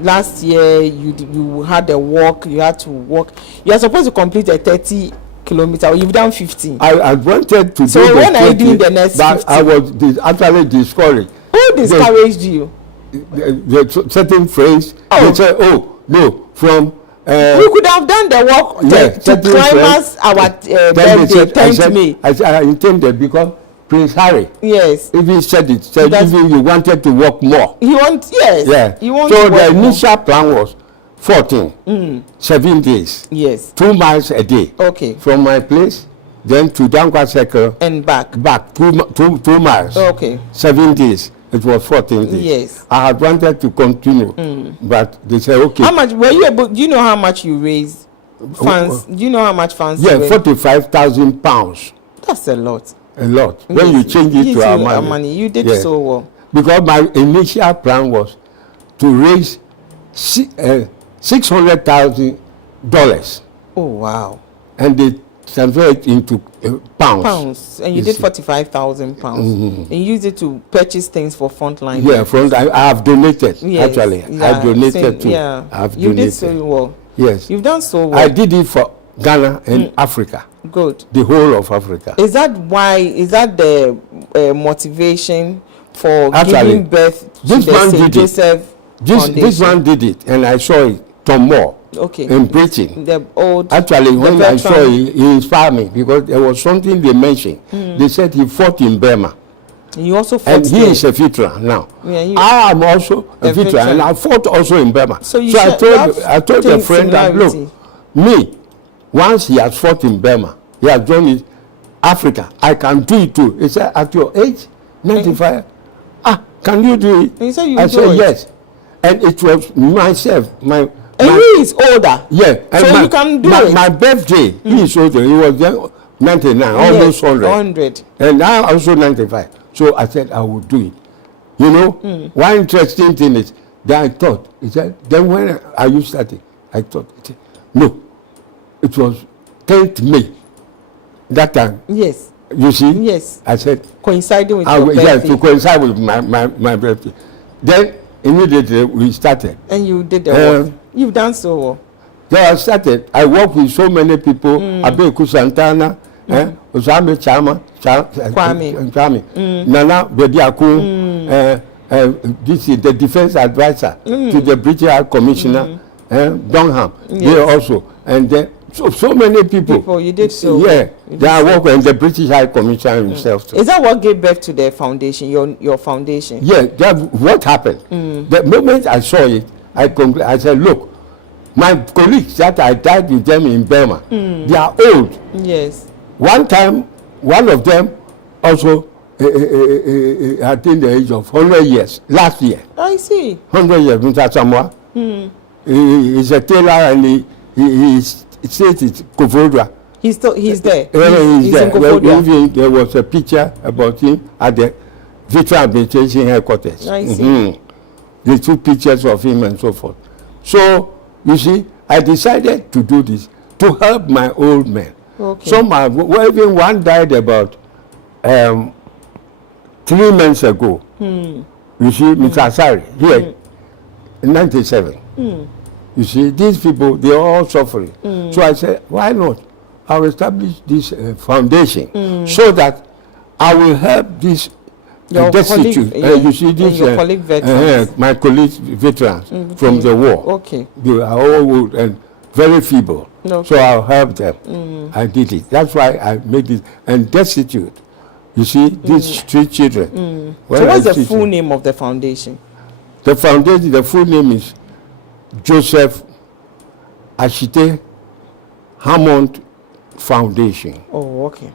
Last year, you had a walk. You had to walk. You are supposed to complete a 30-kilometer. You've done 15. I wanted to So do when the are you 20, doing the next but 50? I was actually discouraged. Who discouraged you? The certain phrase, they say, oh, no, from... We could have done the walk to certain climb friends, us our then they birthday, said, 10th May. I intended because Prince Harry, Yes. if he said even you wanted to walk more. He wants, yes. Yeah. He wants So to the work more. initial plan was 14, 7 days, Yes. 2 miles a day. Okay. From my place, then to Dankwa Circle, And back. back 2 miles, Okay. 7 days. It was 14 days. Yes. I had wanted to continue, but they said, okay. How much were you able? Do you know how much you raised? Funds? Do you know how much funds? Yeah, 45,000 pounds. That's a lot. A lot. When you change it to our money. You did so well. Because my initial plan was to raise $600,000. Oh wow! And they transferred it into pounds. Pounds, and you did 45,000 pounds. And you used it to purchase things for frontline. Yeah, I have donated. Yes. Actually, Yeah. I donated too. Yeah, I have you donated. did so well. Yes, you've done so well. I did it for Ghana and Africa. Good. The whole of Africa. Is that why? Is that the motivation for Actually, giving birth to this the man St. did Joseph Foundation? This one did it, and I saw it. Tom Moore. Okay. In Britain. The old. Actually, when I saw it, he inspired me because there was something they mentioned. They said he fought in Burma. You also fought. And he is a veteran now. Yeah, I am also a veteran, and I fought also in Burma. So I told a friend that, look, me, once he has fought in Burma, he has done it Africa, I can do it too. He said, at your age, 95, can you do it? You said you I said, yes. And it was myself, and he is older. Yeah. And so you can do it. My birthday, he is older. He was then 99, almost 100. And now also 95. So I said, I would do it. You know, one interesting thing is that I thought, he said, then when are you starting? I thought, no, it was 10th May. That time. Yes. You see? Yes. I said, coinciding with your birthday. Yes, to coincide with my birthday. Then immediately we started. And you did the work. You've done so well. Then I started. I worked with so many people. Abeku Santana, Osame Kwame, Nana Bediaku, this is the defense advisor to the British High Commissioner, Donham. They also. And then so many people. You did so. Yeah, they are working, and the British High Commissioner himself too. Is that what gave birth to the foundation, your foundation? Yeah, what happened? The moment I saw it, I said, look, my colleagues that I died with them in Burma, they are old. Yes. One time, one of them also attained the age of 100 years, last year. I see. 100 years, Mr. Samoa. He's a tailor, and he says it's Koforidua. He's there. He's there. There was a picture about him at the Veteran Administration Headquarters. I see. The two pictures of him and so forth. So, you see, I decided to do this to help my old men. Okay. Even one died about 3 months ago. You see, Mr. Asari, here, in 97. You see, these people, they are all suffering. So I said, why not? I'll establish this foundation so that I will help this destitute. You see, these my colleagues veterans from the war. Okay. They are all old and very feeble. Okay. So I'll help them. I did it. That's why I made it. And destitute. You see, these 3 children. So what's the full name of the foundation? The foundation, the full name is Joseph Ashitey Hammond Foundation. Oh, okay.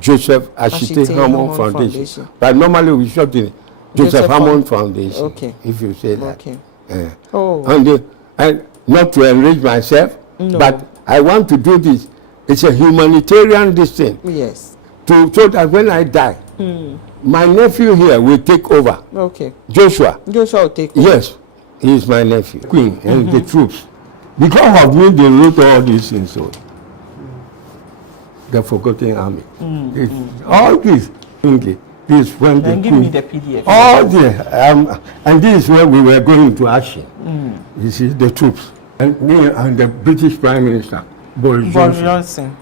Joseph Ashitey Hammond Foundation. But normally we short it Joseph Hammond Foundation. Okay. If you say that. Okay. And not to enrich myself, but I want to do this. It's a humanitarian thing. Yes. So that when I die, my nephew here will take over. Okay. Joshua will take over. Yes. He is my nephew. Queen and the troops. Because of me, they wrote all these things. So the Forgotten Army. All this. Okay. This when the give me the PDF. All the and this is where we were going to action. You see the troops and me and the British Prime Minister Boris Johnson.